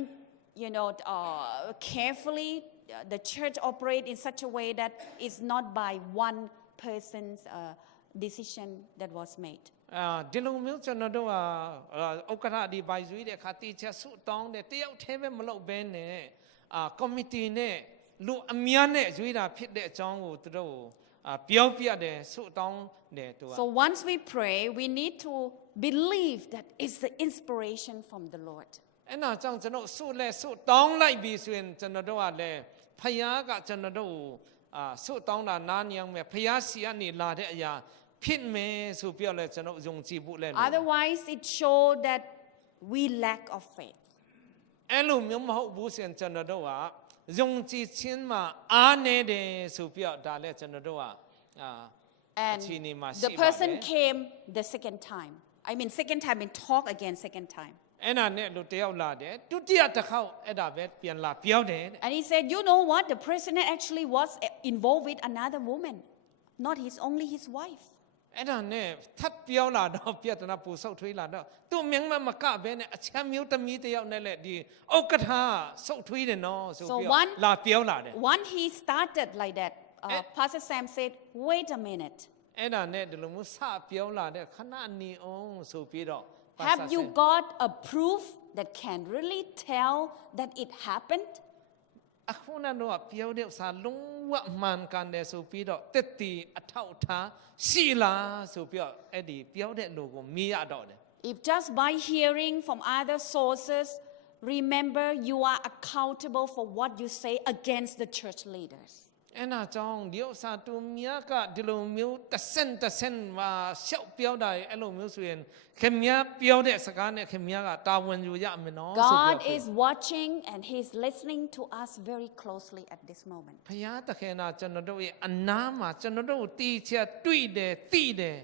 carefully. The church operate in such a way that it's not by one person's decision that was made. ဒီလိုမျိုးကျွန်တော်တို့ကဥက္ကဋ္ဌဒီဘိုင်ရွေးတဲ့အခါတီချက်ဆုတောင်းတယ်တယောက်တည်းပဲမလုပ်ဘဲနဲ့ committee နဲ့လူအများနဲ့ရွေးတာဖြစ်တဲ့အကြောင်းကိုသူတို့ပြောပြတယ်ဆုတောင်းတယ်သူက So once we pray, we need to believe that it's the inspiration from the Lord. အဲ့ဒါကြောင့်ကျွန်တော်ဆုလဲဆုတောင်းလိုက်ပြီဆိုရင်ကျွန်တော်တို့ကလည်းဖယားကကျွန်တော်တို့ဆုတောင်းတာနားညံမယ်ဖယားစီကနေလာတဲ့အရာဖြစ်မယ်ဆိုပြောလဲကျွန်တော်ယုံကြည်ဖို့လဲ Otherwise, it shows that we lack of faith. အဲ့လိုမျိုးမဟုတ်ဘူးဆိုရင်ကျွန်တော်တို့ကယုံကြည်ခြင်းမှာအားနည်းတယ်ဆိုပြောဒါလဲကျွန်တော်တို့က And the person came the second time. Second time and talk again second time. အဲ့ဒါနဲ့လူတယောက်လာတယ်ဒုတိယတစ်ခေါက်အဲ့ဒါပဲပြန်လာပြောတယ် And he said, you know what? The president actually was involved with another woman, not only his wife. အဲ့ဒါနဲ့ထပ်ပြောလာတော့ပြဿနာပူဆုပ်ထွေးလာတော့သူ့မြင်မကဘဲနဲ့အချမ်းမျိုးသမီးတယောက်နဲ့လည်းဒီဥက္ကဋ္ဌဆုပ်ထွေးတယ်နော်ဆိုပြီးလာပြောလာတယ် When he started like that, Pastor Sam said, wait a minute. အဲ့ဒါနဲ့ဒီလိုမျိုးစပြောလာတဲ့ခဏနေအောင်ဆိုပြီးတော့ Have you got a proof that can really tell that it happened? အခုနတော့ပြောတဲ့ဥစ္စာလုံးဝမှန်ကန်တယ်ဆိုပြီးတော့တက်တီအထောက်ထားရှိလားဆိုပြီးတော့အဲ့ဒီပြောတဲ့လူကိုမေးရတော့တယ် If just by hearing from other sources, remember you are accountable for what you say against the church leaders. အဲ့နာကြောင့်ဒီဥစ္စာသူမြတ်ကဒီလိုမျိုးတစ်ဆင့်မှာရှောက်ပြောတာအဲ့လိုမျိုးဆိုရင်ခင်ဗျားပြောတဲ့စကားနဲ့ခင်ဗျားကတာဝန်ယူရမယ်နော်ဆိုပြီး God is watching and He's listening to us very closely at this moment. ဘုရားသခင်ကကျွန်တော်တို့ရဲ့အနားမှာကျွန်တော်တို့တီးချက်တွေ့တယ်သိတယ်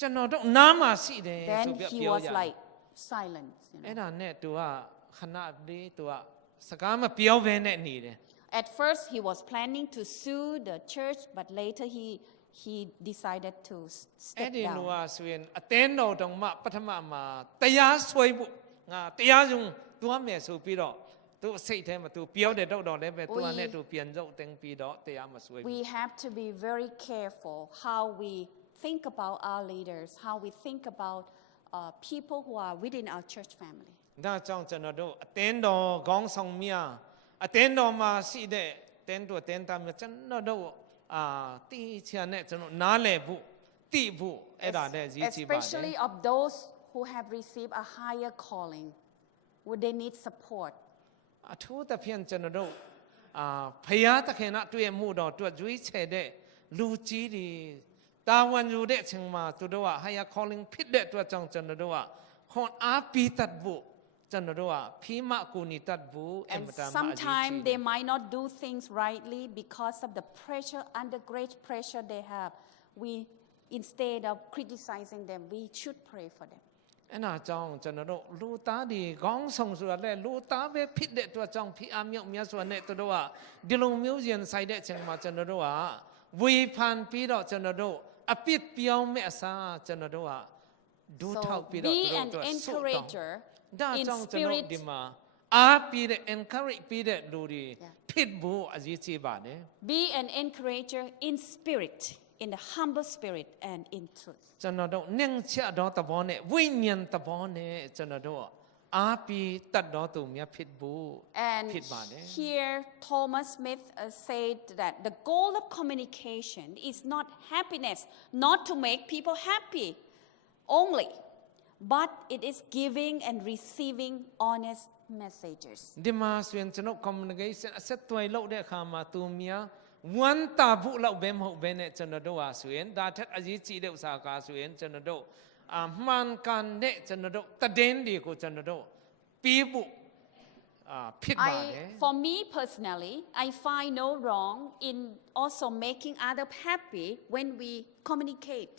ကျွန်တော်တို့နားမှာရှိတယ်ဆို Then ပြီး He ပြော was ရ like silent. အဲ့ဒါနဲ့သူကခဏလေးသူကစကားမပြောဘဲနဲ့နေတယ် At first, he was planning to sue the church, but later he decided to အဲ့ step ဒီလူက down. ဆိုရင်အသင်းတော်တောင်မှပထမမှာတရားဆွဲဖို့ငါတရားရုံသွားမယ်ဆိုပြီးတော့သူစိတ်ထဲမှာသူပြောတယ်တော့လည်းပဲသူကနဲ့သူပြန်ရုပ်တင်ပြီးတော့တရားမဆွဲဘူး We have to be very careful how we think about our leaders, how we think about people who are within our church family. ဒါကြောင့်ကျွန်တော်တို့အသင်းတော်ခေါင်းဆောင်များအသင်းတော်မှာရှိတဲ့တင်းတို့တင်းသားများကျွန်တော်တို့တီးချင်တဲ့ကျွန်တော်နားလည်ဖို့သိဖို့အဲ့ဒါနဲ့ရည်ကြည်ပါတယ် Especially of those who have received a higher calling, would they need support? အထူးသဖြင့်ကျွန်တော်တို့ဖယားသခင်နဲ့တွေ့မှုတော့သူရွေးချယ်တဲ့လူကြီးတွေတာဝန်ယူတဲ့အချိန်မှာသူတို့က higher calling ဖြစ်တဲ့အတွက်ကြောင့်ကျွန်တော်တို့ကခွန်အားပေးတတ်ဖို့ကျွန်တော်တို့ကဖိမကူညီတတ်ဖို့အ And မတန်မှအရေးကြီး sometimes တယ် they might not do things rightly because of the pressure, under great pressure they have. We, instead of criticizing them, we should pray for them. အဲ့နာကြောင့်ကျွန်တော်တို့လူသားတွေခေါင်းဆောင်ဆိုတာလေလူသားပဲဖြစ်တဲ့အတွက်ကြောင့်ဖိအားမြောက်များစွာနဲ့သူတို့ကဒီလိုမျိုးရင်ဆိုင်တဲ့အချိန်မှာကျွန်တော်တို့ကဝေဖန်ပြီးတော့ကျွန်တော်တို့အပြစ်ပြောင်းမဲ့အစားကျွန်တော်တို့ကဒူးထောက်ပြီးတော့ be သူ an တို့ဆုတောင်း encourager ဒါ in ကြောင့်ကျွန်တော် spirit. ဒီမှာအားပြီးတဲ့ encourage ပြီးတဲ့လူတွေဖြစ်ဖို့အရေးကြီးပါတယ် Be an encourager in spirit, in the humble spirit and in truth. ကျွန်တော်တို့နှင်းချတော့သဘောနဲ့ဝိညာဉ်သဘောနဲ့ကျွန်တော်တို့အားပြီးတတ်တော်သူများဖြစ်ဖို့ And ဖြစ်ပါတယ် here Thomas Smith said that the goal of communication is not happiness, not to make people happy only, but it is giving and receiving honest messages. ဒီမှာဆိုရင်ကျွန်တော် communication အဆက်အသွယ်လုပ်တဲ့အခါမှာသူများဝန်တာဖို့လောက်ပဲမဟုတ်ဘဲနဲ့ကျွန်တော်တို့ဟာဆိုရင်ဒါထက်အရေးကြီးတဲ့ဥစ္စာကဆိုရင်ကျွန်တော်တို့မှန်ကန်တဲ့ကျွန်တော်တို့တည်င်းတွေကိုကျွန်တော်တို့ပြီးဖို့ဖြစ်ပါတယ် For me personally, I find no wrong in also making others happy when we communicate.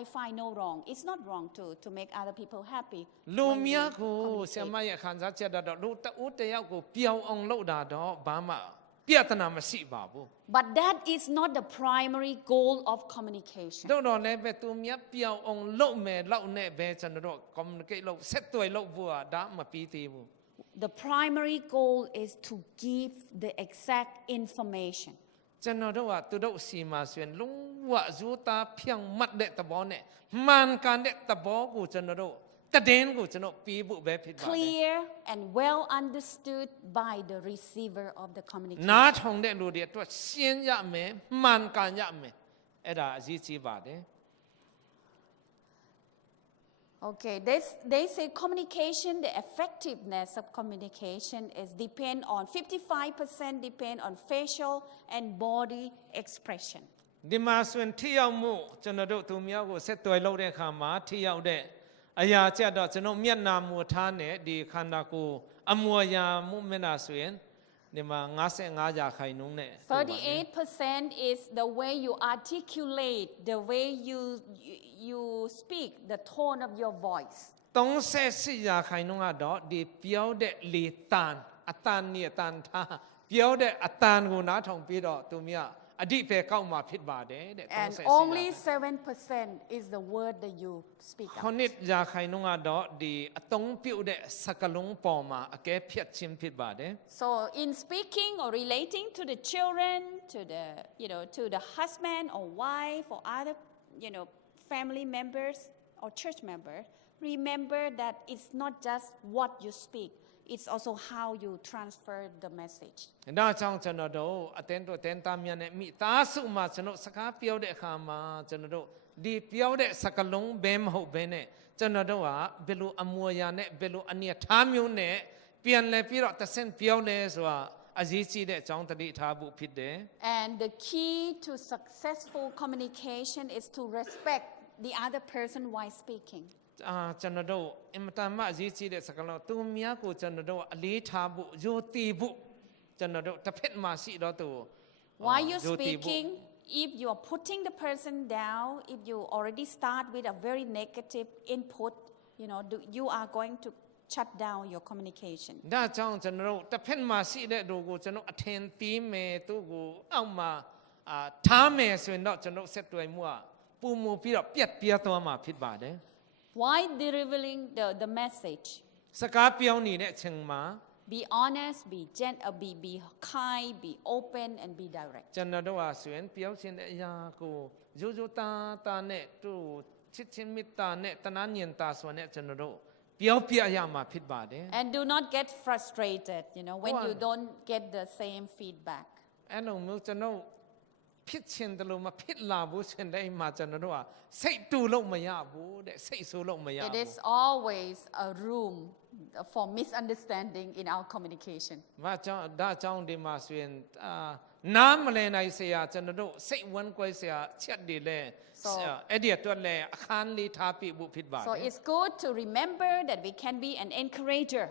I find no wrong. It's not wrong to make other people happy. လူ when we များကိုဆရာမ communicate. ရဲ့ခံစားချက်တော့လူတဦးတယောက်ကိုပြောင်းအောင်လုပ်တာတော့ဘာမှပြဿနာမရှိပါဘူး But that is not the primary goal of communication. တော့လည်းပဲသူများပြောင်းအောင်လုပ်မယ်လောက်နဲ့ပဲကျွန်တော်တို့ communicate လုပ်ဆက်သွယ်လုပ်ဖို့ကဒါမပြီးသေးဘူး The primary goal is to give the exact information. ကျွန်တော်တို့ကသူတို့စီမှာဆိုရင်လုံးဝဇူတာဖြန့်မှတ်တဲ့သဘောနဲ့မှန်ကန်တဲ့သဘောကိုကျွန်တော်တို့တည်င်းကိုကျွန်တော်ပြီးဖို့ပဲဖြစ်ပါတယ် Clear and well understood by the receiver of the နား communication. ထောင်တဲ့လူတွေအတွက်ရှင်းရမယ်မှန်ကန်ရမယ်အဲ့ဒါအရေးကြီးပါတယ် Okay, they say communication, the effectiveness of communication is depend on 55% depend on facial and body expression. ဒီမှာဆိုရင်ထိရောက်မှုကျွန်တော်တို့သူများကိုဆက်သွယ်လုပ်တဲ့အခါမှာထိရောက်တဲ့အရာကြတော့ကျွန်တော်မျက်နှာမူထားနဲ့ဒီခန္ဓာကိုယ်အမွေအရာမှုမျက်နှာဆိုရင်ဒီမှာ55ရာခိုင်နှုန်းနဲ့ 38% is the way you articulate, the way you speak, the tone of your voice. 34ရာခိုင်နှုန်းကတော့ဒီပြောတဲ့လေတန်အတန်နဲ့တန်ထားပြောတဲ့အတန်ကိုနားထောင်ပြီးတော့သူများအဓိပ္ပာယ်ကောက်မှာဖြစ်ပါတယ်တဲ့ And only 7% is the word that you speak ခொ out. နစ်ရာခိုင်နှုန်းကတော့ဒီအသုံးပြုတဲ့စကားလုံးပေါ်မှာအကဲဖြတ်ခြင်းဖြစ်ပါတယ် So in speaking or relating to the children, to the husband or wife or other, family members or church members, remember that it's not just what you speak, it's also how you transfer the message. ဒါကြောင့်ကျွန်တော်တို့အတင်းတို့တင်းသားများနဲ့မိသားစုမှာကျွန်တော်စကားပြောတဲ့အခါမှာကျွန်တော်တို့ဒီပြောတဲ့စကားလုံးဘဲမဟုတ်ဘဲနဲ့ကျွန်တော်တို့ကဘယ်လိုအမွေအရာနဲ့ဘယ်လိုအနေအထားမျိုးနဲ့ပြန်လဲပြီးတော့တဆင့်ပြောလဲဆိုတာအရေးကြီးတဲ့အကြောင်းတတိထားဖို့ဖြစ်တယ် And the key to successful communication is to respect the other person while speaking. ကျွန်တော်တို့အင်မတန်မှအရေးကြီးတဲ့စကားလုံးသူများကိုကျွန်တော်တို့အလေးထားဖို့ယုံကြည်ဖို့ကျွန်တော်တို့တစ်ဖက်မှာရှိတော့သူ While you're speaking, if you are putting the person down, if you already start with a very negative input, you are going to shut down your communication. ဒါကြောင့်ကျွန်တော်တို့တစ်ဖက်မှာရှိတဲ့သူကိုကျွန်တော်အထင်သေးမယ်သူကိုအောက်မှာထားမယ်ဆိုရင်တော့ကျွန်တော်ဆက်တွေ့မှုကပုံမူပြီးတော့ပြတ်ပြတ်သွားမှာဖြစ်ပါတယ် Why delivering the message? စကားပြောနေတဲ့အချိန်မှာ Be honest, be gentle, be kind, be open, and be direct. ကျွန်တော်တို့ဟာဆိုရင်ပြောချင်တဲ့အရာကိုရိုးရိုးသားသားနဲ့သူ့ချစ်ချင်းမေတ္တာနဲ့တနာညင်တာဆိုတဲ့ကျွန်တော်တို့ပြောပြရမှာဖြစ်ပါတယ် And do not get frustrated, when you don't get the same feedback. အဲ့လိုမျိုးကျွန်တော်ဖြစ်ချင်တယ်လို့မဖြစ်လာဘူးဆိုတဲ့မှာကျွန်တော်တို့ကစိတ်တူလို့မရဘူးတဲ့စိတ်ဆိုးလို့မရဘူး It is always a room for misunderstanding in our communication. ဒါကြောင့်ဒီမှာဆိုရင်နားမလည်နိုင်เสียကျွန်တော်တို့စိတ်ဝမ်းကွဲเสียချက်တွေလဲအဲ့ဒီအတွက်လဲအခန်းလေးထားပြဖို့ဖြစ်ပါတယ် So it's good to remember that we can be an encourager.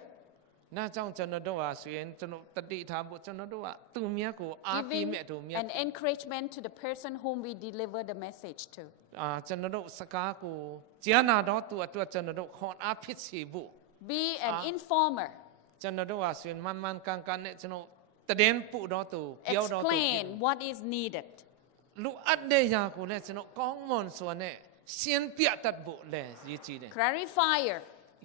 နားကြောင့်ကျွန်တော်တို့ဟာဆိုရင်ကျွန်တော်တတိထားဖို့ကျွန်တော်တို့ကသူများကိုအားပေးမဲ့သူများ An encouragement to the person whom we deliver the message to. ကျွန်တော်တို့စကားကိုကြားနာတော့သူအတွက်ကျွန်တော်တို့ခွန်အားဖြစ်စေဖို့ Be an informer. ကျွန်တော်တို့ဟာဆိုရင်မှန်ကန်နဲ့ကျွန်တော်တည်င်းပို့တော့သူပြောတော့သူ Explain what is needed. လူအပ်တဲ့ရာကိုလည်းကျွန်တော်ကောင်းမွန်စွာနဲ့ရှင်းပြတတ်ဖို့လည်းရည်ကြည်တယ် Clarifier.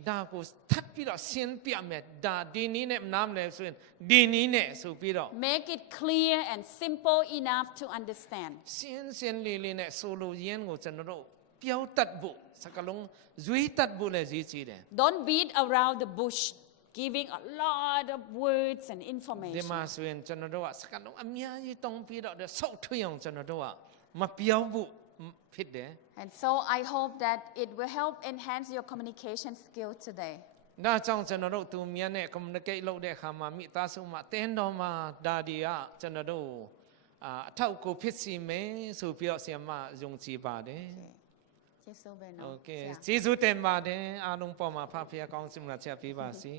ဒါကိုထပ်ပြီးတော့ရှင်းပြမယ်ဒါဒီနည်းနဲ့နားမလဲဆိုရင်ဒီနည်းနဲ့ဆိုပြီးတော့ Make it clear and simple enough to understand. ရှင်းလေးနဲ့ဆိုလိုရင်းကိုကျွန်တော်တို့ပြောတတ်ဖို့စကားလုံးဇွေးတတ်ဖို့လည်းရည်ကြည်တယ် Don't beat around the bush, giving a lot of words and ဒီ information. မှာဆိုရင်ကျွန်တော်တို့ကစကားလုံးအများကြီးတောင်းပြီးတော့ဆောက်ထွင်းအောင်ကျွန်တော်တို့ကမပြောဖို့ဖြစ်တယ် And so I hope that it will help enhance your communication skill today. ဒါကြောင့်ကျွန်တော်တို့သူများနဲ့ communicate လုပ်တဲ့အခါမှာမိသားစုမှာတင်းတော်မှာဒါတွေကကျွန်တော်တို့အထောက်အကူဖြစ်စီမယ်ဆိုပြီးတော့ဆရာမယုံကြည်ပါတယ် ကျေးဇူးပဲနော် โอเคကျေးဇူးတင်ပါတယ်အားလုံးပေါ်မှာဖဖျားကောင်းစင်လာချက်ပေးပါစေ